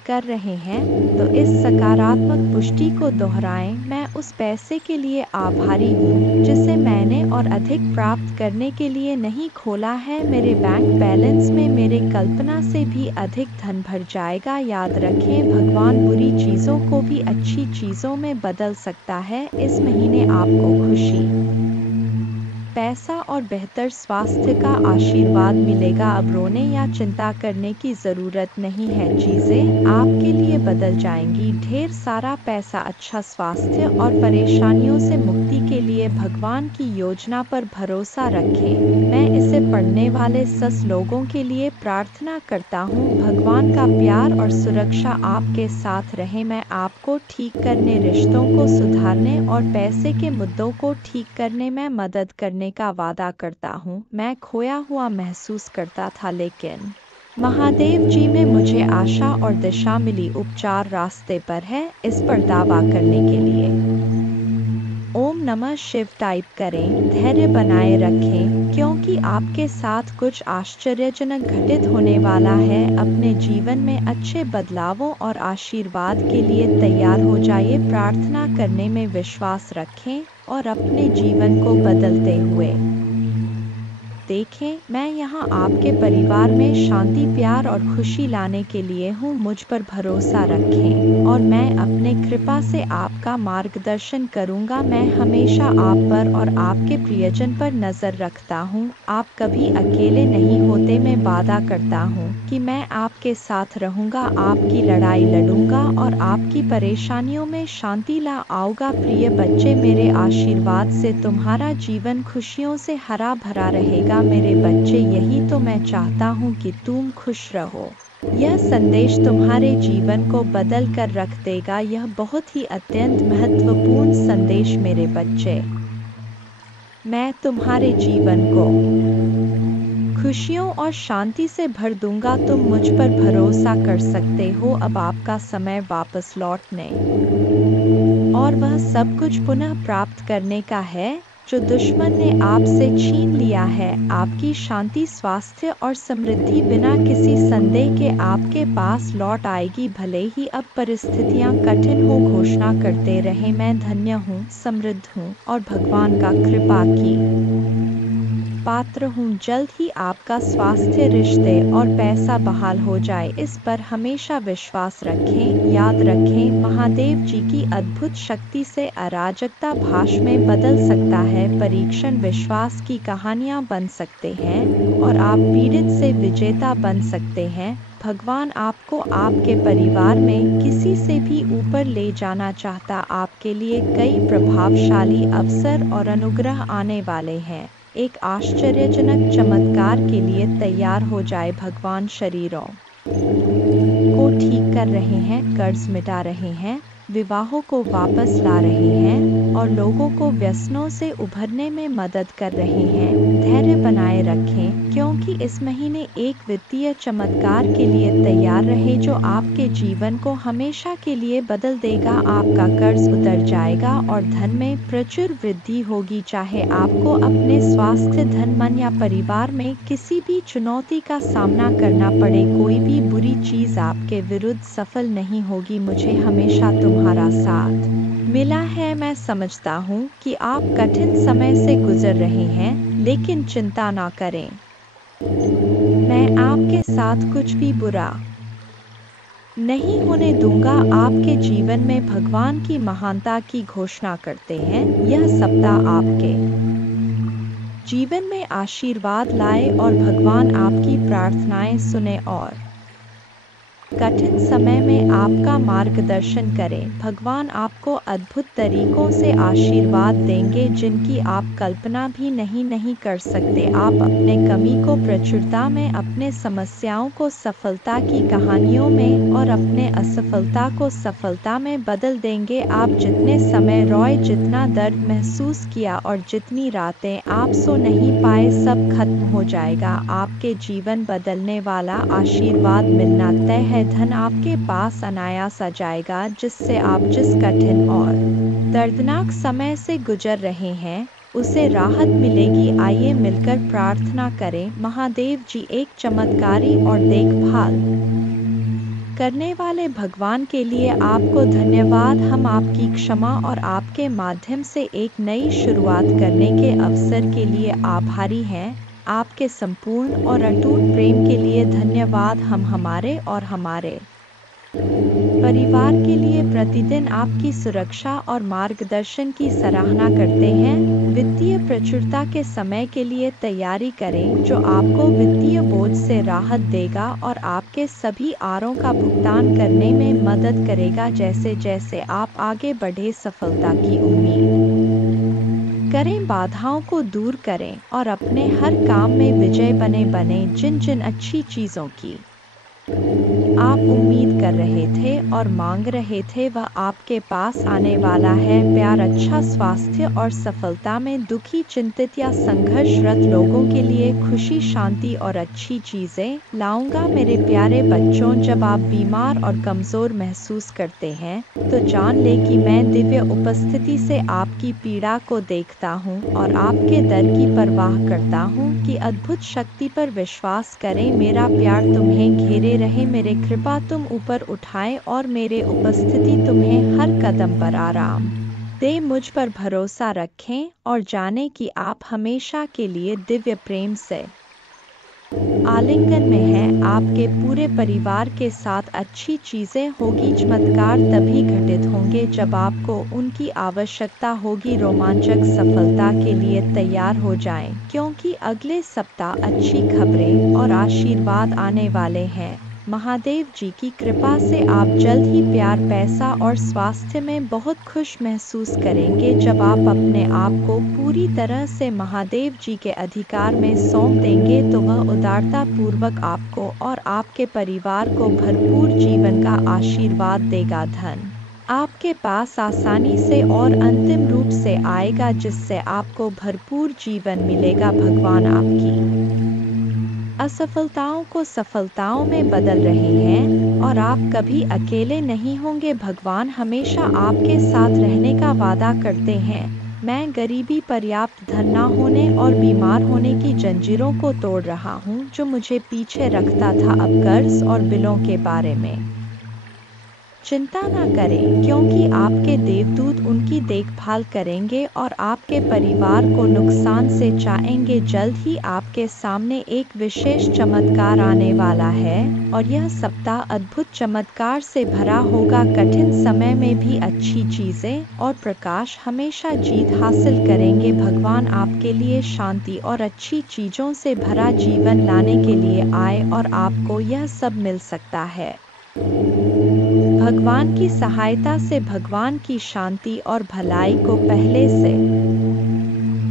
कर रहे हैं तो इस सकारात्मक पुष्टि को दोहराएं। मैं उस पैसे के लिए आभारी हूँ जिसे मैंने और अधिक प्राप्त करने के लिए नहीं खोला है। मेरे बैंक बैलेंस में मेरे कल्पना से भी अधिक धन भर जाएगा। याद रखें, भगवान बुरी चीज़ों को भी अच्छी चीज़ों में बदल सकता है। इस महीने आपको खुशी, पैसा और बेहतर स्वास्थ्य का आशीर्वाद मिलेगा। अब रोने या चिंता करने की ज़रूरत नहीं है, चीज़ें आपके लिए बदल जाएंगी। ढेर सारा पैसा, अच्छा स्वास्थ्य और परेशानियों से मुक्ति के लिए भगवान की योजना पर भरोसा रखें। मैं इसे पढ़ने वाले सस लोगों के लिए प्रार्थना करता हूँ। भगवान का प्यार और सुरक्षा आपके साथ रहे। मैं आपको ठीक करने, रिश्तों को सुधारने और पैसे के मुद्दों को ठीक करने में मदद करने का वादा करता हूँ। मैं खोया हुआ महसूस करता था, लेकिन महादेव जी में मुझे आशा और दिशा मिली। उपचार रास्ते पर है, इस पर दावा करने के लिए ओम नमः शिव टाइप करें। धैर्य बनाए रखें, क्योंकि आपके साथ कुछ आश्चर्यजनक घटित होने वाला है। अपने जीवन में अच्छे बदलावों और आशीर्वाद के लिए तैयार हो जाइए। प्रार्थना करने में विश्वास रखें और अपने जीवन को बदलते हुए देखें। मैं यहाँ आपके परिवार में शांति, प्यार और खुशी लाने के लिए हूँ। मुझ पर भरोसा रखें और मैं अपने कृपा से आपका मार्गदर्शन करूँगा। मैं हमेशा आप पर और आपके प्रियजन पर नज़र रखता हूँ। आप कभी अकेले नहीं होते। मैं वादा करता हूँ कि मैं आपके साथ रहूँगा, आपकी लड़ाई लड़ूंगा और आपकी परेशानियों में शांति ला आऊँगा। प्रिय बच्चे, मेरे आशीर्वाद से तुम्हारा जीवन खुशियों से हरा भरा रहेगा। मेरे बच्चे, यही तो मैं चाहता हूँ कि तुम खुश रहो। यह संदेश तुम्हारे जीवन को बदल कर रख देगा। यह बहुत ही अत्यंत महत्वपूर्ण संदेश मेरे बच्चे। मैं तुम्हारे जीवन को खुशियों और शांति से भर दूंगा। तुम मुझ पर भरोसा कर सकते हो। अब आपका समय वापस लौटने और वह सब कुछ पुनः प्राप्त करने का है जो दुश्मन ने आपसे छीन लिया है। आपकी शांति, स्वास्थ्य और समृद्धि बिना किसी संदेह के आपके पास लौट आएगी। भले ही अब परिस्थितियां कठिन हो, घोषणा करते रहे, मैं धन्य हूँ, समृद्ध हूँ और भगवान का कृपा की पात्र हूँ। जल्द ही आपका स्वास्थ्य, रिश्ते और पैसा बहाल हो जाए, इस पर हमेशा विश्वास रखें। याद रखें, महादेव जी की अद्भुत शक्ति से अराजकता भाष में बदल सकता है। परीक्षण विश्वास की कहानियाँ बन सकते हैं और आप पीड़ित से विजेता बन सकते हैं। भगवान आपको आपके परिवार में किसी से भी ऊपर ले जाना चाहता। आपके लिए कई प्रभावशाली अवसर और अनुग्रह आने वाले हैं। एक आश्चर्यजनक चमत्कार के लिए तैयार हो जाए। भगवान शरीरों को ठीक कर रहे हैं, कर्ज मिटा रहे हैं, विवाहों को वापस ला रहे हैं और लोगों को व्यसनों से उभरने में मदद कर रहे हैं। धैर्य बनाए रखें, क्योंकि इस महीने एक वित्तीय चमत्कार के लिए तैयार रहे जो आपके जीवन को हमेशा के लिए बदल देगा। आपका कर्ज उतर जाएगा और धन में प्रचुर वृद्धि होगी। चाहे आपको अपने स्वास्थ्य, धन, मन या परिवार में किसी भी चुनौती का सामना करना पड़े, कोई भी बुरी चीज आपके विरुद्ध सफल नहीं होगी। मुझे हमेशा तुम्हारा साथ मिला है। मैं समझता हूँ कि आप कठिन समय से गुजर रहे हैं, लेकिन चिंता ना करें, मैं आपके साथ कुछ भी बुरा नहीं होने दूंगा। आपके जीवन में भगवान की महानता की घोषणा करते हैं। यह सप्ताह आपके जीवन में आशीर्वाद लाए और भगवान आपकी प्रार्थनाएं सुने और कठिन समय में आपका मार्गदर्शन करें। भगवान आपको अद्भुत तरीकों से आशीर्वाद देंगे जिनकी आप कल्पना भी नहीं कर सकते। आप अपने कमी को प्रचुरता में, अपने समस्याओं को सफलता की कहानियों में और अपने असफलता को सफलता में बदल देंगे। आप जितने समय रोए, जितना दर्द महसूस किया और जितनी रातें आप सो नहीं पाए, सब खत्म हो जाएगा। आपके जीवन बदलने वाला आशीर्वाद मिलना तय है। धन आपके पास अनायास आ जाएगा, जिससे आप जिस कठिन और दर्दनाक समय से गुजर रहे हैं उसे राहत मिलेगी। आइए मिलकर प्रार्थना करें। महादेव जी, एक चमत्कारी और देखभाल करने वाले भगवान के लिए आपको धन्यवाद। हम आपकी क्षमा और आपके माध्यम से एक नई शुरुआत करने के अवसर के लिए आभारी हैं। आपके संपूर्ण और अटूट प्रेम के लिए धन्यवाद। हम हमारे और हमारे परिवार के लिए प्रतिदिन आपकी सुरक्षा और मार्गदर्शन की सराहना करते हैं। वित्तीय प्रचुरता के समय के लिए तैयारी करें, जो आपको वित्तीय बोझ से राहत देगा और आपके सभी आरों का भुगतान करने में मदद करेगा। जैसे जैसे आप आगे बढ़े, सफलता की उम्मीद करें, बाधाओं को दूर करें और अपने हर काम में विजय बने। जिन जिन अच्छी चीज़ों की आप उम्मीद कर रहे थे और मांग रहे थे, वह आपके पास आने वाला है। प्यार, अच्छा स्वास्थ्य और सफलता में दुखी, चिंतित या संघर्षरत लोगों के लिए खुशी, शांति और अच्छी चीज़ें लाऊंगा। मेरे प्यारे बच्चों, जब आप बीमार और कमज़ोर महसूस करते हैं तो जान लें कि मैं दिव्य उपस्थिति से आपकी पीड़ा को देखता हूँ और आपके दर्द की परवाह करता हूँ कि अद्भुत शक्ति पर विश्वास करें। मेरा प्यार तुम्हें घेरे रहे, मेरे कृपा तुम ऊपर उठाए और मेरे उपस्थिति तुम्हें हर कदम पर आराम दे। मुझ पर भरोसा रखें और जानें कि आप हमेशा के लिए दिव्य प्रेम से आलिंगन में हैं। आपके पूरे परिवार के साथ अच्छी चीजें होगी। चमत्कार तभी घटित होंगे जब आपको उनकी आवश्यकता होगी। रोमांचक सफलता के लिए तैयार हो जाएं, क्योंकि अगले सप्ताह अच्छी खबरें और आशीर्वाद आने वाले हैं। महादेव जी की कृपा से आप जल्द ही प्यार, पैसा और स्वास्थ्य में बहुत खुश महसूस करेंगे। जब आप अपने आप को पूरी तरह से महादेव जी के अधिकार में सौंप देंगे तो वह उदारता पूर्वक आपको और आपके परिवार को भरपूर जीवन का आशीर्वाद देगा। धन आपके पास आसानी से और अंतिम रूप से आएगा, जिससे आपको भरपूर जीवन मिलेगा। भगवान आपकी असफलताओं को सफलताओं में बदल रहे हैं और आप कभी अकेले नहीं होंगे। भगवान हमेशा आपके साथ रहने का वादा करते हैं। मैं गरीबी, पर्याप्त धन न होने और बीमार होने की जंजीरों को तोड़ रहा हूँ, जो मुझे पीछे रखता था। अब कर्ज और बिलों के बारे में चिंता न करें, क्योंकि आपके देवदूत उनकी देखभाल करेंगे और आपके परिवार को नुकसान से बचाएंगे। जल्द ही आपके सामने एक विशेष चमत्कार आने वाला है और यह सप्ताह अद्भुत चमत्कार से भरा होगा। कठिन समय में भी अच्छी चीजें और प्रकाश हमेशा जीत हासिल करेंगे। भगवान आपके लिए शांति और अच्छी चीजों से भरा जीवन लाने के लिए आए और आपको यह सब मिल सकता है। भगवान की सहायता से भगवान की शांति और भलाई को पहले से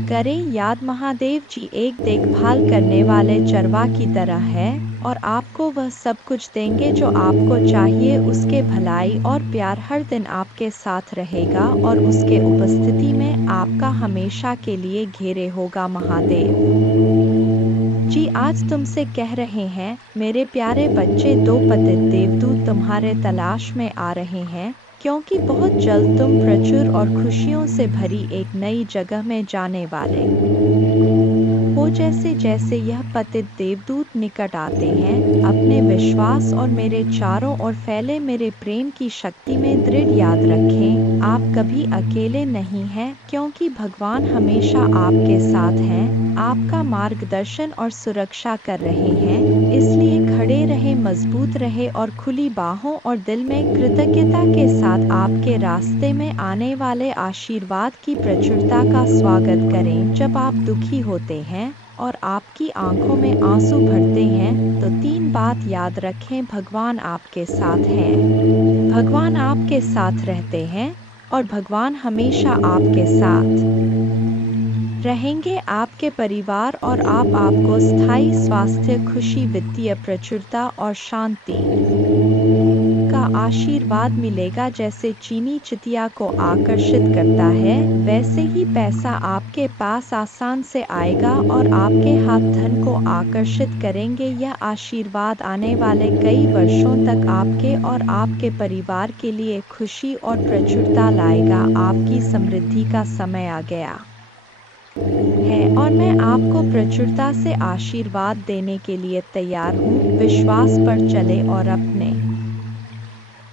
करें याद। महादेव जी एक देखभाल करने वाले चरवा की तरह है और आपको वह सब कुछ देंगे जो आपको चाहिए। उसके भलाई और प्यार हर दिन आपके साथ रहेगा और उसके उपस्थिति में आपका हमेशा के लिए घेरे होगा। महादेव जी आज तुमसे कह रहे हैं, मेरे प्यारे बच्चे, दो पतित देवदूत तुम्हारे तलाश में आ रहे हैं, क्योंकि बहुत जल्द तुम प्रचुर और खुशियों से भरी एक नई जगह में जाने वाले हो। जैसे जैसे यह पतित देवदूत निकट आते हैं, अपने विश्वास और मेरे चारों ओर फैले मेरे प्रेम की शक्ति में दृढ़ याद रखें, आप कभी अकेले नहीं हैं, क्योंकि भगवान हमेशा आपके साथ हैं, आपका मार्गदर्शन और सुरक्षा कर रहे हैं। इसलिए खड़े रहे, मजबूत रहे और खुली बाहों और दिल में कृतज्ञता के साथ आपके रास्ते में आने वाले आशीर्वाद की प्रचुरता का स्वागत करें। जब आप दुखी होते हैं और आपकी आंखों में आंसू भरते हैं, तो 3 बात याद रखें। भगवान आपके साथ हैं, भगवान आपके साथ रहते हैं और भगवान हमेशा आपके साथ रहेंगे। आपके परिवार और आपको स्थायी स्वास्थ्य, खुशी, वित्तीय प्रचुरता और शांति का आशीर्वाद मिलेगा। जैसे चीनी चितिया को आकर्षित करता है, वैसे ही पैसा आपके पास आसान से आएगा और आपके हाथ धन को आकर्षित करेंगे। यह आशीर्वाद आने वाले कई वर्षों तक आपके और आपके परिवार के लिए खुशी और प्रचुरता लाएगा। आपकी समृद्धि का समय आ गया है और मैं आपको प्रचुरता से आशीर्वाद देने के लिए तैयार हूँ। विश्वास पर चले और अपने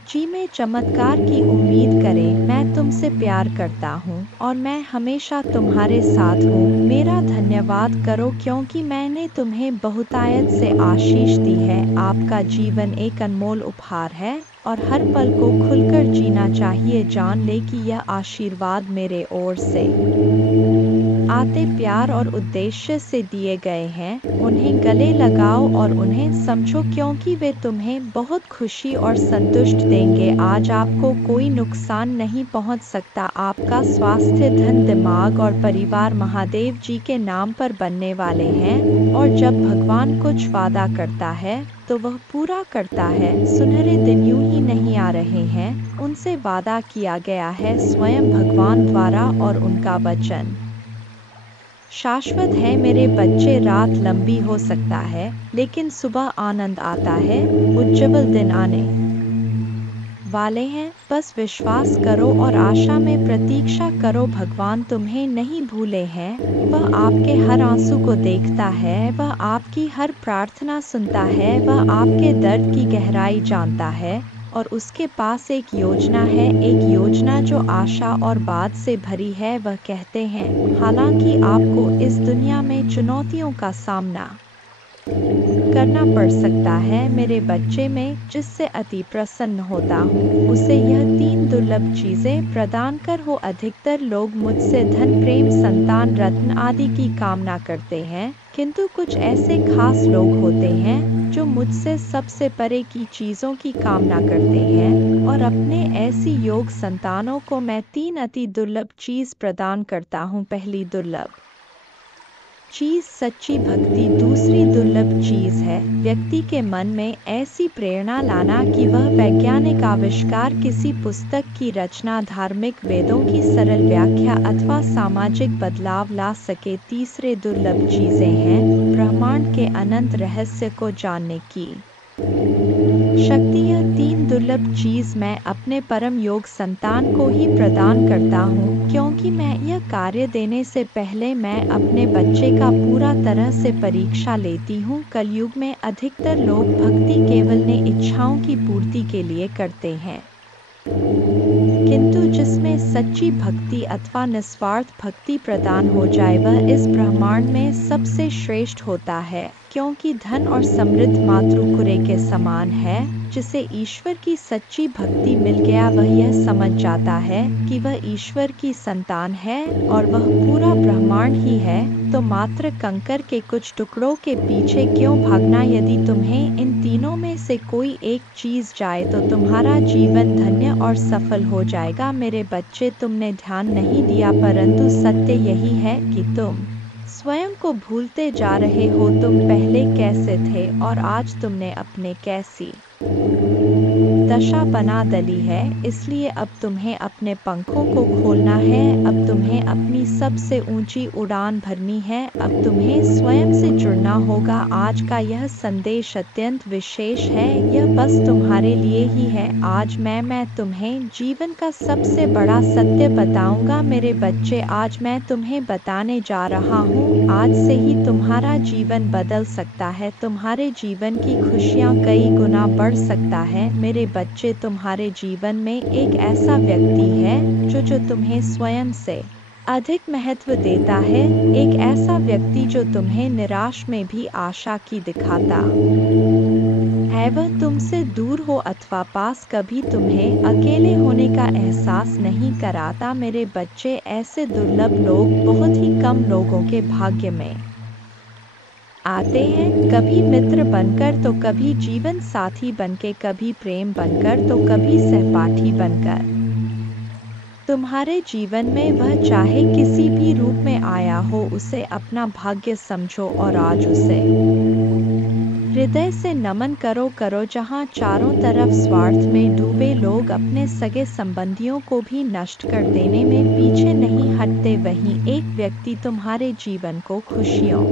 जी में चमत्कार की उम्मीद करें। मैं तुमसे प्यार करता हूँ और मैं हमेशा तुम्हारे साथ हूँ। मेरा धन्यवाद करो, क्योंकि मैंने तुम्हें बहुतायत से आशीष दी है। आपका जीवन एक अनमोल उपहार है और हर पल को खुलकर जीना चाहिए। जान ले कि यह आशीर्वाद मेरे ओर से आते प्यार और उद्देश्य से दिए गए हैं। उन्हें गले लगाओ और उन्हें समझो, क्योंकि वे तुम्हें बहुत खुशी और संतुष्ट देंगे। आज आपको कोई नुकसान नहीं पहुंच सकता। आपका स्वास्थ्य, धन, दिमाग और परिवार महादेव जी के नाम पर बनने वाले हैं और जब भगवान कुछ वादा करता है तो वह पूरा करता है। सुनहरे दिन यूं ही नहीं आ रहे हैं, उनसे वादा किया गया है स्वयं भगवान द्वारा और उनका वचन शाश्वत है। मेरे बच्चे, रात लंबी हो सकता है, लेकिन सुबह आनंद आता है। उज्जवल दिन आने वाले हैं। बस विश्वास करो और आशा में प्रतीक्षा करो। भगवान तुम्हें नहीं भूले हैं। वह आपके हर आंसू को देखता है, वह आपकी हर प्रार्थना सुनता है, वह आपके दर्द की गहराई जानता है और उसके पास एक योजना है, एक योजना जो आशा और बाद से भरी है। वह कहते हैं, हालांकि आपको इस दुनिया में चुनौतियों का सामना करना पड़ सकता है, मेरे बच्चे, में जिससे अति प्रसन्न होता हूँ, उसे यह 3 दुर्लभ चीजें प्रदान कर हो। अधिकतर लोग मुझसे धन, प्रेम, संतान, रत्न आदि की कामना करते हैं, किंतु कुछ ऐसे खास लोग होते हैं जो मुझसे सबसे परे की चीजों की कामना करते हैं और अपने ऐसी योग संतानों को मैं 3 अति दुर्लभ चीज प्रदान करता हूँ। पहली दुर्लभ चीज सच्ची भक्ति। दूसरी दुर्लभ चीज है व्यक्ति के मन में ऐसी प्रेरणा लाना कि वह वैज्ञानिक आविष्कार, किसी पुस्तक की रचना, धार्मिक वेदों की सरल व्याख्या अथवा सामाजिक बदलाव ला सके। तीसरे दुर्लभ चीजें हैं ब्रह्मांड के अनंत रहस्य को जानने की शक्ति। यह 3 दुर्लभ चीज मैं अपने परम योग संतान को ही प्रदान करता हूँ, क्योंकि मैं यह कार्य देने से पहले मैं अपने बच्चे का पूरा तरह से परीक्षा लेती हूँ। कलयुग में अधिकतर लोग भक्ति केवल ने इच्छाओं की पूर्ति के लिए करते हैं, किंतु जिसमें सच्ची भक्ति अथवा निस्वार्थ भक्ति प्रदान हो जाए वह इस ब्रह्मांड में सबसे श्रेष्ठ होता है, क्योंकि धन और समृद्ध मातृकुरे के समान है। जिसे ईश्वर की सच्ची भक्ति मिल गया वह यह समझ जाता है कि वह ईश्वर की संतान है और वह पूरा ब्रह्मांड ही है, तो मात्र कंकर के कुछ टुकड़ों के पीछे क्यों भागना। यदि तुम्हें इन तीनों में से कोई एक चीज जाए तो तुम्हारा जीवन धन्य और सफल हो जाएगा। मेरे बच्चे, तुमने ध्यान नहीं दिया, परंतु सत्य यही है कि तुम स्वयं को भूलते जा रहे हो। तुम पहले कैसे थे और आज तुमने अपने कैसी दशा बना डाली है। इसलिए अब तुम्हें अपने पंखों को खोलना है, अब तुम्हें अपनी सबसे ऊंची उड़ान भरनी है, अब तुम्हें स्वयं से जुड़ना होगा। आज का यह संदेश अत्यंत विशेष है, यह बस तुम्हारे लिए ही है। आज मैं तुम्हें जीवन का सबसे बड़ा सत्य बताऊंगा। मेरे बच्चे, आज मैं तुम्हें बताने जा रहा हूँ, आज से ही तुम्हारा जीवन बदल सकता है, तुम्हारे जीवन की खुशियाँ कई गुना बढ़ सकता है। मेरे बच्चे, तुम्हारे जीवन में एक ऐसा व्यक्ति है जो तुम्हें स्वयं से अधिक महत्व देता है, एक ऐसा व्यक्ति जो तुम्हें निराश में भी आशा की दिखाता है। वह तुमसे दूर हो अथवा पास, कभी तुम्हें अकेले होने का एहसास नहीं कराता। मेरे बच्चे, ऐसे दुर्लभ लोग बहुत ही कम लोगों के भाग्य में आते हैं, कभी मित्र बनकर तो कभी जीवन साथी बनके, कभी प्रेम बनकर तो कभी सहपाठी बनकर। तुम्हारे जीवन में वह चाहे किसी भी रूप में आया हो, उसे अपना भाग्य समझो और आज उसे हृदय से नमन करो। जहाँ चारों तरफ स्वार्थ में डूबे लोग अपने सगे संबंधियों को भी नष्ट कर देने में पीछे नहीं हटते, वहीं एक व्यक्ति तुम्हारे जीवन को खुशियों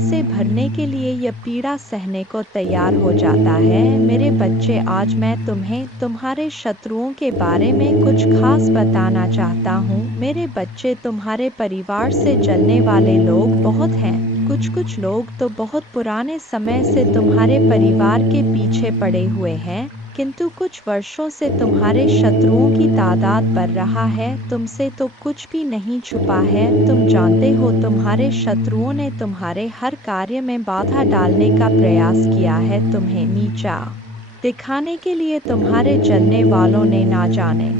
से भरने के लिए यह पीड़ा सहने को तैयार हो जाता है। मेरे बच्चे, आज मैं तुम्हें तुम्हारे शत्रुओं के बारे में कुछ खास बताना चाहता हूँ। मेरे बच्चे, तुम्हारे परिवार से जलने वाले लोग बहुत हैं। कुछ लोग तो बहुत पुराने समय से तुम्हारे परिवार के पीछे पड़े हुए हैं, किंतु कुछ वर्षों से तुम्हारे शत्रुओं की तादाद बढ़ रहा है। तुमसे तो कुछ भी नहीं छुपा है, तुम जानते हो तुम्हारे शत्रुओं ने तुम्हारे हर कार्य में बाधा डालने का प्रयास किया है, तुम्हें नीचा दिखाने के लिए तुम्हारे जलने वालों ने ना जाने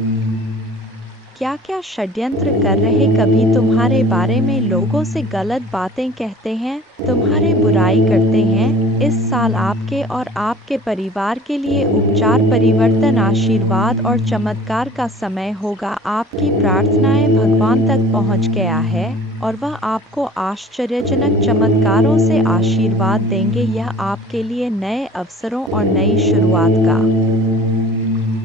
क्या क्या षड्यंत्र कर रहे। कभी तुम्हारे बारे में लोगों से गलत बातें कहते हैं, तुम्हारे बुराई करते हैं। इस साल आपके और आपके परिवार के लिए उपचार, परिवर्तन, आशीर्वाद और चमत्कार का समय होगा। आपकी प्रार्थनाएं भगवान तक पहुंच गया है और वह आपको आश्चर्यजनक चमत्कारों से आशीर्वाद देंगे। यह आपके लिए नए अवसरों और नई शुरुआत का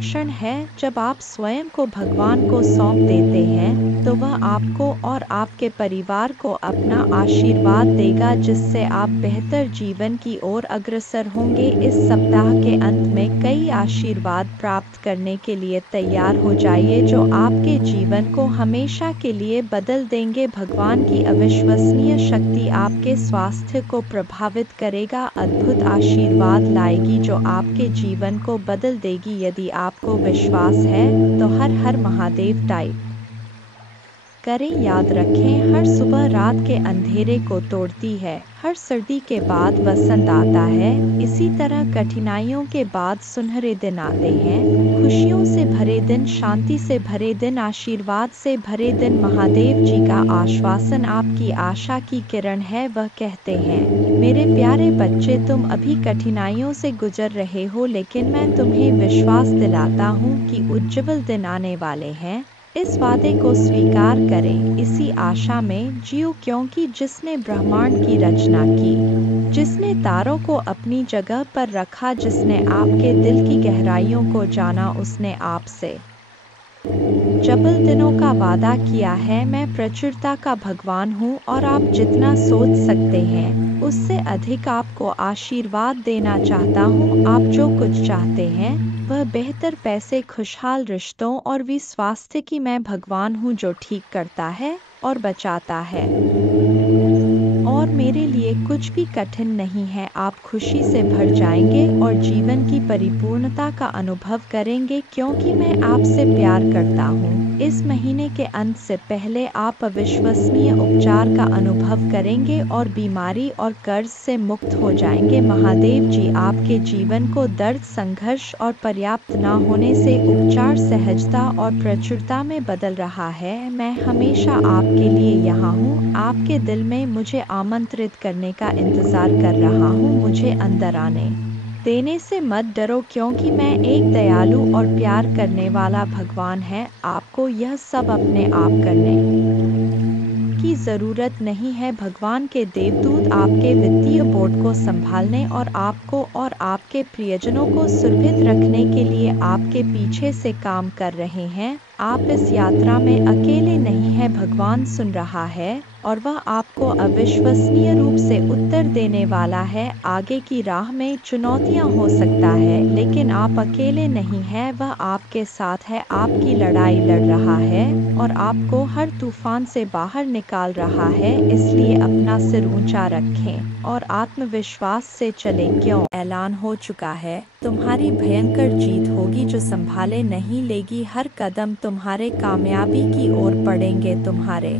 क्षण है। जब आप स्वयं को भगवान को सौंप देते हैं तो वह आपको और आपके परिवार को अपना आशीर्वाद देगा, जिससे आप बेहतर जीवन की ओर अग्रसर होंगे। इस सप्ताह के अंत में कई आशीर्वाद प्राप्त करने के लिए तैयार हो जाइए, जो आपके जीवन को हमेशा के लिए बदल देंगे। भगवान की अविश्वसनीय शक्ति आपके स्वास्थ्य को प्रभावित करेगा, अद्भुत आशीर्वाद लाएगी जो आपके जीवन को बदल देगी। यदि आपको विश्वास है तो हर हर महादेव टाइप करें। याद रखें, हर सुबह रात के अंधेरे को तोड़ती है, हर सर्दी के बाद वसंत आता है। इसी तरह कठिनाइयों के बाद सुनहरे दिन आते हैं, खुशियों से भरे दिन, शांति से भरे दिन, आशीर्वाद से भरे दिन। महादेव जी का आश्वासन आपकी आशा की किरण है। वह कहते हैं, मेरे प्यारे बच्चे, तुम अभी कठिनाइयों से गुजर रहे हो, लेकिन मैं तुम्हें विश्वास दिलाता हूँ कि उज्जवल दिन आने वाले हैं। इस वादे को स्वीकार करें, इसी आशा में जियो, क्योंकि जिसने ब्रह्मांड की रचना की, जिसने तारों को अपनी जगह पर रखा, जिसने आपके दिल की गहराइयों को जाना, उसने आपसे जबल दिनों का वादा किया है। मैं प्रचुरता का भगवान हूँ और आप जितना सोच सकते हैं उससे अधिक आपको आशीर्वाद देना चाहता हूँ। आप जो कुछ चाहते हैं वह बेहतर पैसे, खुशहाल रिश्तों और भी स्वास्थ्य की मैं भगवान हूँ जो ठीक करता है और बचाता है। और मेरे लिए कुछ भी कठिन नहीं है। आप खुशी से भर जाएंगे और जीवन की परिपूर्णता का अनुभव करेंगे क्योंकि मैं आपसे प्यार करता हूँ। इस महीने के अंत से पहले आप अविश्वसनीय उपचार का अनुभव करेंगे और बीमारी और कर्ज से मुक्त हो जाएंगे। महादेव जी आपके जीवन को दर्द, संघर्ष और पर्याप्त न होने से उपचार, सहजता और प्रचुरता में बदल रहा है। मैं हमेशा आपके लिए यहाँ हूँ, आपके दिल में मुझे आमंत्रित करने का इंतजार कर रहा हूँ। मुझे अंदर आने देने से मत डरो क्योंकि मैं एक दयालु और प्यार करने वाला भगवान है। आपको यह सब अपने आप करने की ज़रूरत नहीं है। भगवान के देवदूत आपके वित्तीय बोर्ड को संभालने और आपको और आपके प्रियजनों को सुरक्षित रखने के लिए आपके पीछे से काम कर रहे हैं। आप इस यात्रा में अकेले नहीं हैं। भगवान सुन रहा है और वह आपको अविश्वसनीय रूप से उत्तर देने वाला है। आगे की राह में चुनौतियां हो सकता है लेकिन आप अकेले नहीं हैं। वह आपके साथ है, आपकी लड़ाई लड़ रहा है और आपको हर तूफान से बाहर निकाल रहा है। इसलिए अपना सिर ऊंचा रखें और आत्मविश्वास से चलें। क्यों ऐलान हो चुका है, तुम्हारी भयंकर जीत होगी जो संभाले नहीं लेगी। हर कदम तुम्हारे कामयाबी की ओर पड़ेंगे। तुम्हारे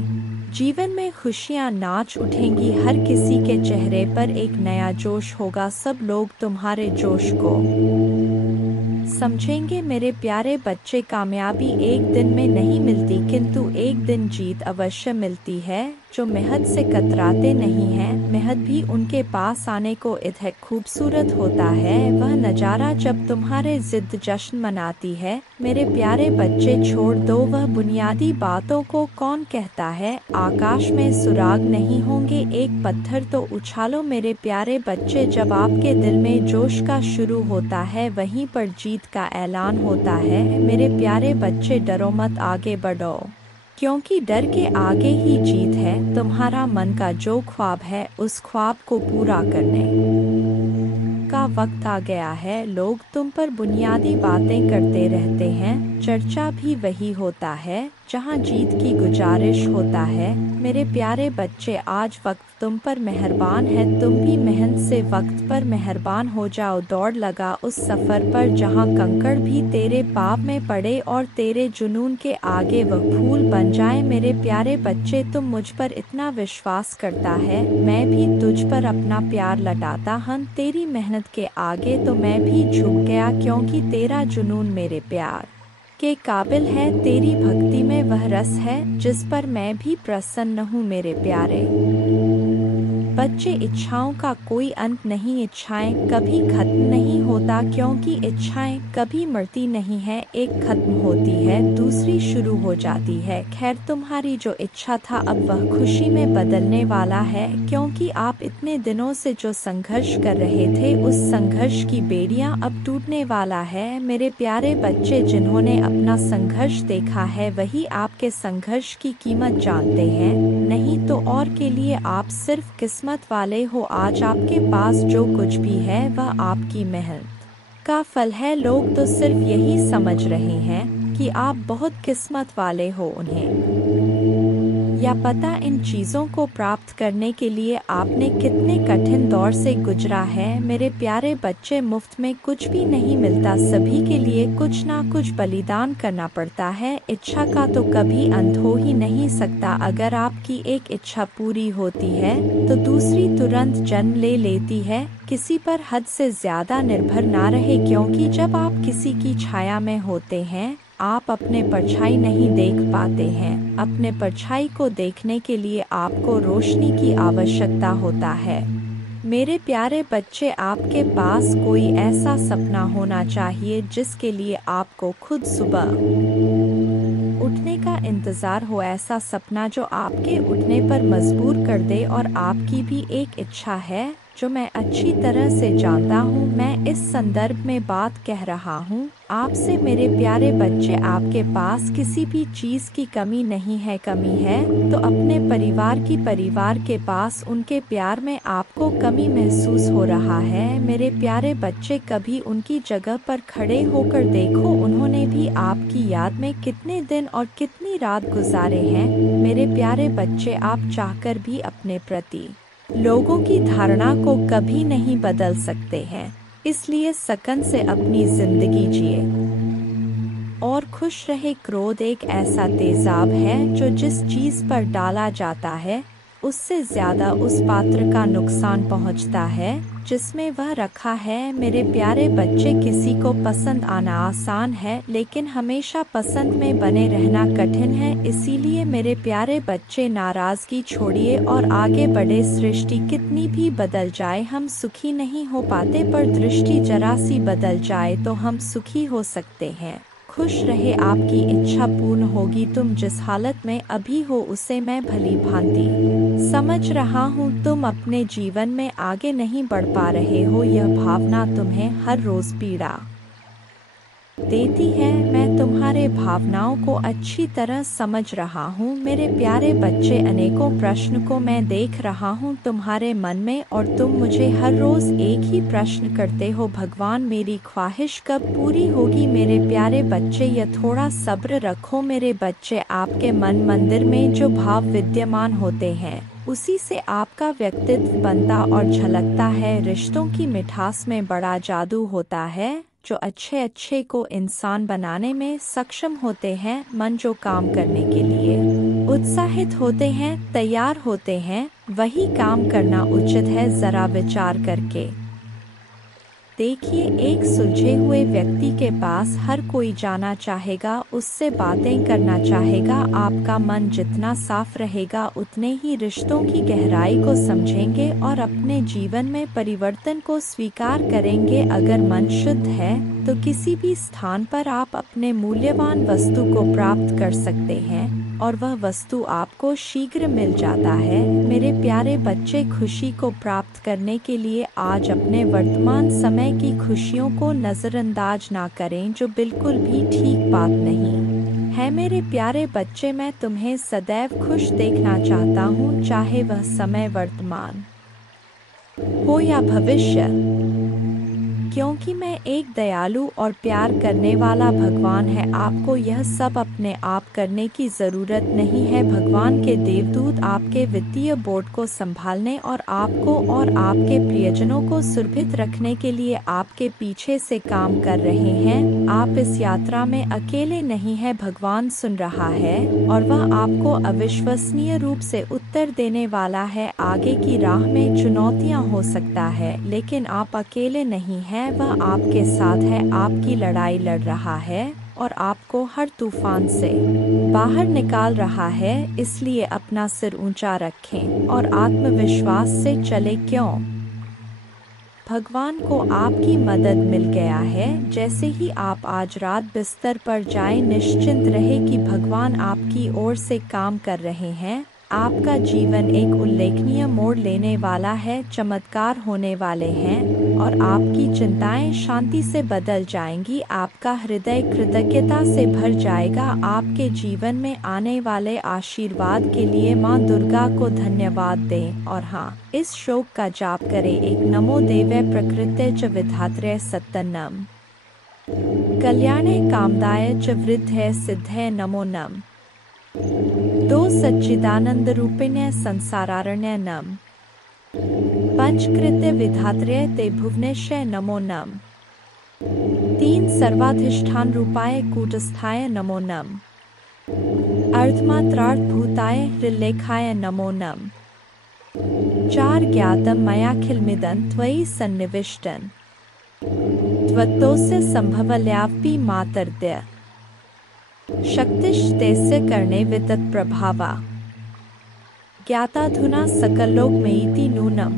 जीवन में खुशियां नाच उठेंगी। हर किसी के चेहरे पर एक नया जोश होगा। सब लोग तुम्हारे जोश को समझेंगे। मेरे प्यारे बच्चे, कामयाबी एक दिन में नहीं मिलती किंतु एक दिन जीत अवश्य मिलती है। जो मेहनत से कतराते नहीं हैं, मेहनत भी उनके पास आने को इतना खूबसूरत होता है। वह नज़ारा जब तुम्हारे जिद जश्न मनाती है। मेरे प्यारे बच्चे, छोड़ दो वह बुनियादी बातों को। कौन कहता है आकाश में सुराग नहीं होंगे, एक पत्थर तो उछालो। मेरे प्यारे बच्चे, जब आपके दिल में जोश का शुरू होता है वहीं पर जीत का ऐलान होता है। मेरे प्यारे बच्चे, डरो मत, आगे बढ़ो क्योंकि डर के आगे ही जीत है। तुम्हारा मन का जो ख्वाब है उस ख्वाब को पूरा करने का वक्त आ गया है। लोग तुम पर बुनियादी बातें करते रहते हैं, चर्चा भी वही होता है जहां जीत की गुजारिश होता है। मेरे प्यारे बच्चे, आज वक्त तुम पर मेहरबान है। तुम भी मेहनत से वक्त पर मेहरबान हो जाओ। दौड़ लगा उस सफ़र पर जहां कंकड़ भी तेरे पाँव में पड़े और तेरे जुनून के आगे वह फूल बन जाए। मेरे प्यारे बच्चे, तुम मुझ पर इतना विश्वास करता है, मैं भी तुझ पर अपना प्यार लौटाता हूं। तेरी मेहनत के आगे तो मैं भी झुक गया क्योंकि तेरा जुनून मेरे प्यार के काबिल है। तेरी भक्ति में वह रस है जिस पर मैं भी प्रसन्न हूँ। मेरे प्यारे बच्चे, इच्छाओं का कोई अंत नहीं। इच्छाएं कभी खत्म नहीं होता क्योंकि इच्छाएं कभी मरती नहीं है। एक खत्म होती है, दूसरी शुरू हो जाती है। खैर, तुम्हारी जो इच्छा था अब वह खुशी में बदलने वाला है क्योंकि आप इतने दिनों से जो संघर्ष कर रहे थे उस संघर्ष की बेड़ियां अब टूटने वाला है। मेरे प्यारे बच्चे, जिन्होंने अपना संघर्ष देखा है वही आपके संघर्ष की कीमत जानते हैं, नहीं तो और के लिए आप सिर्फ किस्मत वाले हो। आज आपके पास जो कुछ भी है वह आपकी मेहनत का फल है। लोग तो सिर्फ यही समझ रहे हैं कि आप बहुत किस्मत वाले हो। उन्हें या पता इन चीज़ों को प्राप्त करने के लिए आपने कितने कठिन दौर से गुजरा है। मेरे प्यारे बच्चे, मुफ्त में कुछ भी नहीं मिलता, सभी के लिए कुछ ना कुछ बलिदान करना पड़ता है। इच्छा का तो कभी अंत हो ही नहीं सकता। अगर आपकी एक इच्छा पूरी होती है तो दूसरी तुरंत जन्म ले लेती है। किसी पर हद से ज़्यादा निर्भर ना रहे क्योंकि जब आप किसी की छाया में होते हैं आप अपने परछाई नहीं देख पाते हैं। अपने परछाई को देखने के लिए आपको रोशनी की आवश्यकता होता है। मेरे प्यारे बच्चे, आपके पास कोई ऐसा सपना होना चाहिए जिसके लिए आपको खुद सुबह उठने का इंतज़ार हो। ऐसा सपना जो आपके उठने पर मजबूर कर दे। और आपकी भी एक इच्छा है जो मैं अच्छी तरह से जानता हूँ। मैं इस संदर्भ में बात कह रहा हूँ आपसे। मेरे प्यारे बच्चे, आपके पास किसी भी चीज़ की कमी नहीं है। कमी है तो अपने परिवार के पास उनके प्यार में आपको कमी महसूस हो रहा है। मेरे प्यारे बच्चे, कभी उनकी जगह पर खड़े होकर देखो, उन्होंने भी आपकी याद में कितने दिन और कितनी रात गुजारे हैं। मेरे प्यारे बच्चे, आप चाहकर भी अपने प्रति लोगों की धारणा को कभी नहीं बदल सकते हैं, इसलिए सकन से अपनी जिंदगी जिए और खुश रहे। क्रोध एक ऐसा तेजाब है जो जिस चीज पर डाला जाता है उससे ज्यादा उस पात्र का नुकसान पहुंचता है जिसमें वह रखा है। मेरे प्यारे बच्चे, किसी को पसंद आना आसान है लेकिन हमेशा पसंद में बने रहना कठिन है। इसीलिए मेरे प्यारे बच्चे, नाराजगी छोड़िए और आगे बढ़े। सृष्टि कितनी भी बदल जाए हम सुखी नहीं हो पाते, पर दृष्टि जरा सी बदल जाए तो हम सुखी हो सकते हैं। खुश रहे, आपकी इच्छा पूर्ण होगी। तुम जिस हालत में अभी हो उसे मैं भली भांति समझ रहा हूँ। तुम अपने जीवन में आगे नहीं बढ़ पा रहे हो, यह भावना तुम्हें हर रोज पीड़ा देती है। मैं तुम्हारे भावनाओं को अच्छी तरह समझ रहा हूँ मेरे प्यारे बच्चे। अनेकों प्रश्न को मैं देख रहा हूँ तुम्हारे मन में और तुम मुझे हर रोज एक ही प्रश्न करते हो, भगवान मेरी ख्वाहिश कब पूरी होगी। मेरे प्यारे बच्चे, यह थोड़ा सब्र रखो मेरे बच्चे। आपके मन मंदिर में जो भाव विद्यमान होते हैं उसी से आपका व्यक्तित्व बनता और झलकता है। रिश्तों की मिठास में बड़ा जादू होता है जो अच्छे को इंसान बनाने में सक्षम होते हैं। मन जो काम करने के लिए उत्साहित होते हैं, तैयार होते हैं, वही काम करना उचित है। जरा विचार करके देखिए, एक सुलझे हुए व्यक्ति के पास हर कोई जाना चाहेगा, उससे बातें करना चाहेगा। आपका मन जितना साफ रहेगा उतने ही रिश्तों की गहराई को समझेंगे और अपने जीवन में परिवर्तन को स्वीकार करेंगे। अगर मन शुद्ध है तो किसी भी स्थान पर आप अपने मूल्यवान वस्तु को प्राप्त कर सकते हैं और वह वस्तु आपको शीघ्र मिल जाता है। मेरे प्यारे बच्चे, खुशी को प्राप्त करने के लिए आज अपने वर्तमान समय की खुशियों को नज़रअंदाज ना करें, जो बिल्कुल भी ठीक बात नहीं है। मेरे प्यारे बच्चे, मैं तुम्हें सदैव खुश देखना चाहता हूँ, चाहे वह समय वर्तमान हो या भविष्य, क्योंकि मैं एक दयालु और प्यार करने वाला भगवान है। आपको यह सब अपने आप करने की ज़रूरत नहीं है। भगवान के देवदूत आपके वित्तीय बोर्ड को संभालने और आपको और आपके प्रियजनों को सुरक्षित रखने के लिए आपके पीछे से काम कर रहे हैं। आप इस यात्रा में अकेले नहीं हैं, भगवान सुन रहा है और वह आपको अविश्वसनीय रूप से उत्तर देने वाला है। आगे की राह में चुनौतियाँ हो सकता है लेकिन आप अकेले नहीं हैं, वह आपके साथ है, आपकी लड़ाई लड़ रहा है और आपको हर तूफान से बाहर निकाल रहा है। इसलिए अपना सिर ऊंचा रखें और आत्मविश्वास से चले। क्यों? भगवान को आपकी मदद मिल गया है। जैसे ही आप आज रात बिस्तर पर जाएं, निश्चिंत रहे कि भगवान आपकी ओर से काम कर रहे हैं। आपका जीवन एक उल्लेखनीय मोड़ लेने वाला है, चमत्कार होने वाले हैं और आपकी चिंताएं शांति से बदल जाएंगी। आपका हृदय कृतज्ञता से भर जाएगा। आपके जीवन में आने वाले आशीर्वाद के लिए माँ दुर्गा को धन्यवाद दें और हाँ, इस श्लोक का जाप करें। एक नमो देवै प्रकृते च विधात्रे सत्तनम कल्याणे कामदाय च वृद्धे सिद्धे नमो नम। दो सच्चिदानंद रूपिण्य संसारारण्य नम। पंचकृत्य विधात्र्य ते भुवनेश्वर नमो नम। तीन सर्वाधिष्ठान रूपाय कूटस्थाय नमो नम। अर्धमात्रार्थ भूताय हृल्लेखाय नमो नम। चार ज्ञातम मयाखिलमिदं त्वयि सन्निविष्टन् त्वत्तोस्य संभवल्यापि मातर्द्य शक्तिश्तेस्य कर्णे वितत प्रभावा ज्ञाताधुना सकलोकमेति नूनम।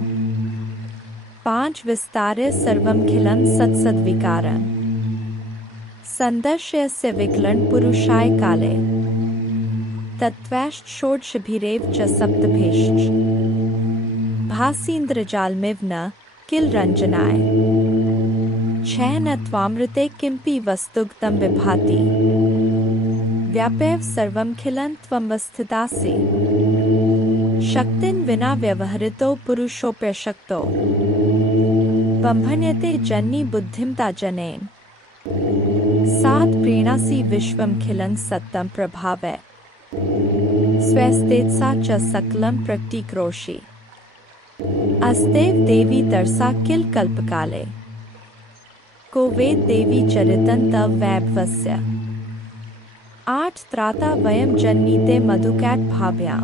पांच विस्तार्य सर्वमखिलं सत्सद्विकारं संदर्शयस्य विकलं पुरुषाय काले तत्त्वैश्च षोडशभिरेव च सप्तभेश्च भासीन्द्रजालमिव न किल रंजनाय छः न त्वामृते किमपि वस्तुगतं विभाति व्यापैव सर्वमखिलं त्वमवस्थितासि शक्तिं विना व्यवहृतो पुरुषोऽप्यशक्तो बम्भन्यते जन्नी बुद्धिमता जनेन सात् प्रीणासि विश्वमखिलं सत्तं प्रभावै स्वस्तेजसा च सकलं प्रकटीकरोषि। अस्तेव देवी तरसा किल कल्पकाले को वेद देवी चरितं तव वैभवस्य 8 त्राता वयं जन्मीते मधुकैट भाभ्यां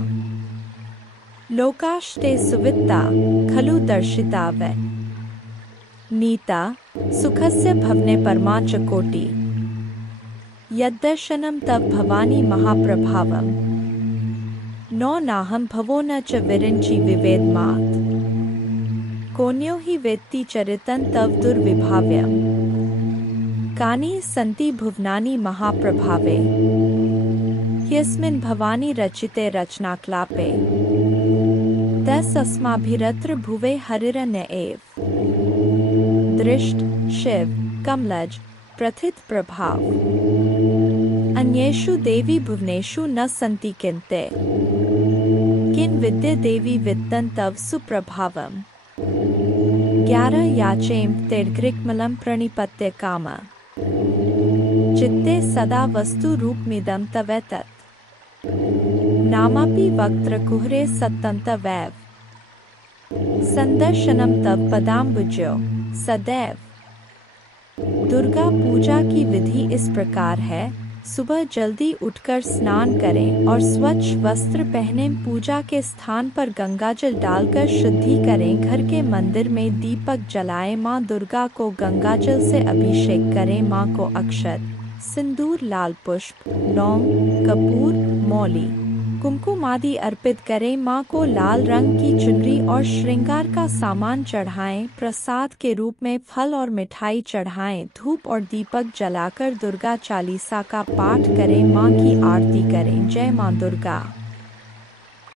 लोकाष्टे सुवित्ता खलु दर्शिता वै नीता सुखस्य भवने परमा च कोटि यद्दर्शनं तव भवानी महाप्रभावम् नो नाहं भवो न च विरिञ्चि विवेदमात् कोन्यो हि वेत्ति चरितं तव दुर्विभाव्यम् कानि सन्ति भुवनानि महाप्रभावे यस्मिन् भवानी रचिते रचनाक्लापे तस्माभिरत्र भुवे हरिरन्य एव दृष्ट शिव कमलज प्रथित प्रभाव अन्येषु देवी भुवनेषु न सन्ति किन्ते किन विद्ये देवी वित्तं तव सुप्रभावम् 11 याचेम तेर्ग्रिक्मलं प्रणिपत्य काम चित्ते सदा वस्तु रूपमिदं तवेतत् नामापि वक्त्रकुहरे सत्तं तवैव संदर्शनम तव पदाम्बुजो सदैव। दुर्गा पूजा की विधि इस प्रकार है। सुबह जल्दी उठकर स्नान करें और स्वच्छ वस्त्र पहने पूजा के स्थान पर गंगाजल डालकर शुद्धि करें। घर के मंदिर में दीपक जलाएं। माँ दुर्गा को गंगाजल से अभिषेक करें। माँ को अक्षत सिंदूर लाल पुष्प लौंग कपूर मौली कुमकुम आदि अर्पित करें। माँ को लाल रंग की चुनरी और श्रृंगार का सामान चढ़ाएं। प्रसाद के रूप में फल और मिठाई चढ़ाएं। धूप और दीपक जलाकर दुर्गा चालीसा का पाठ करें। माँ की आरती करें। जय माँ दुर्गा।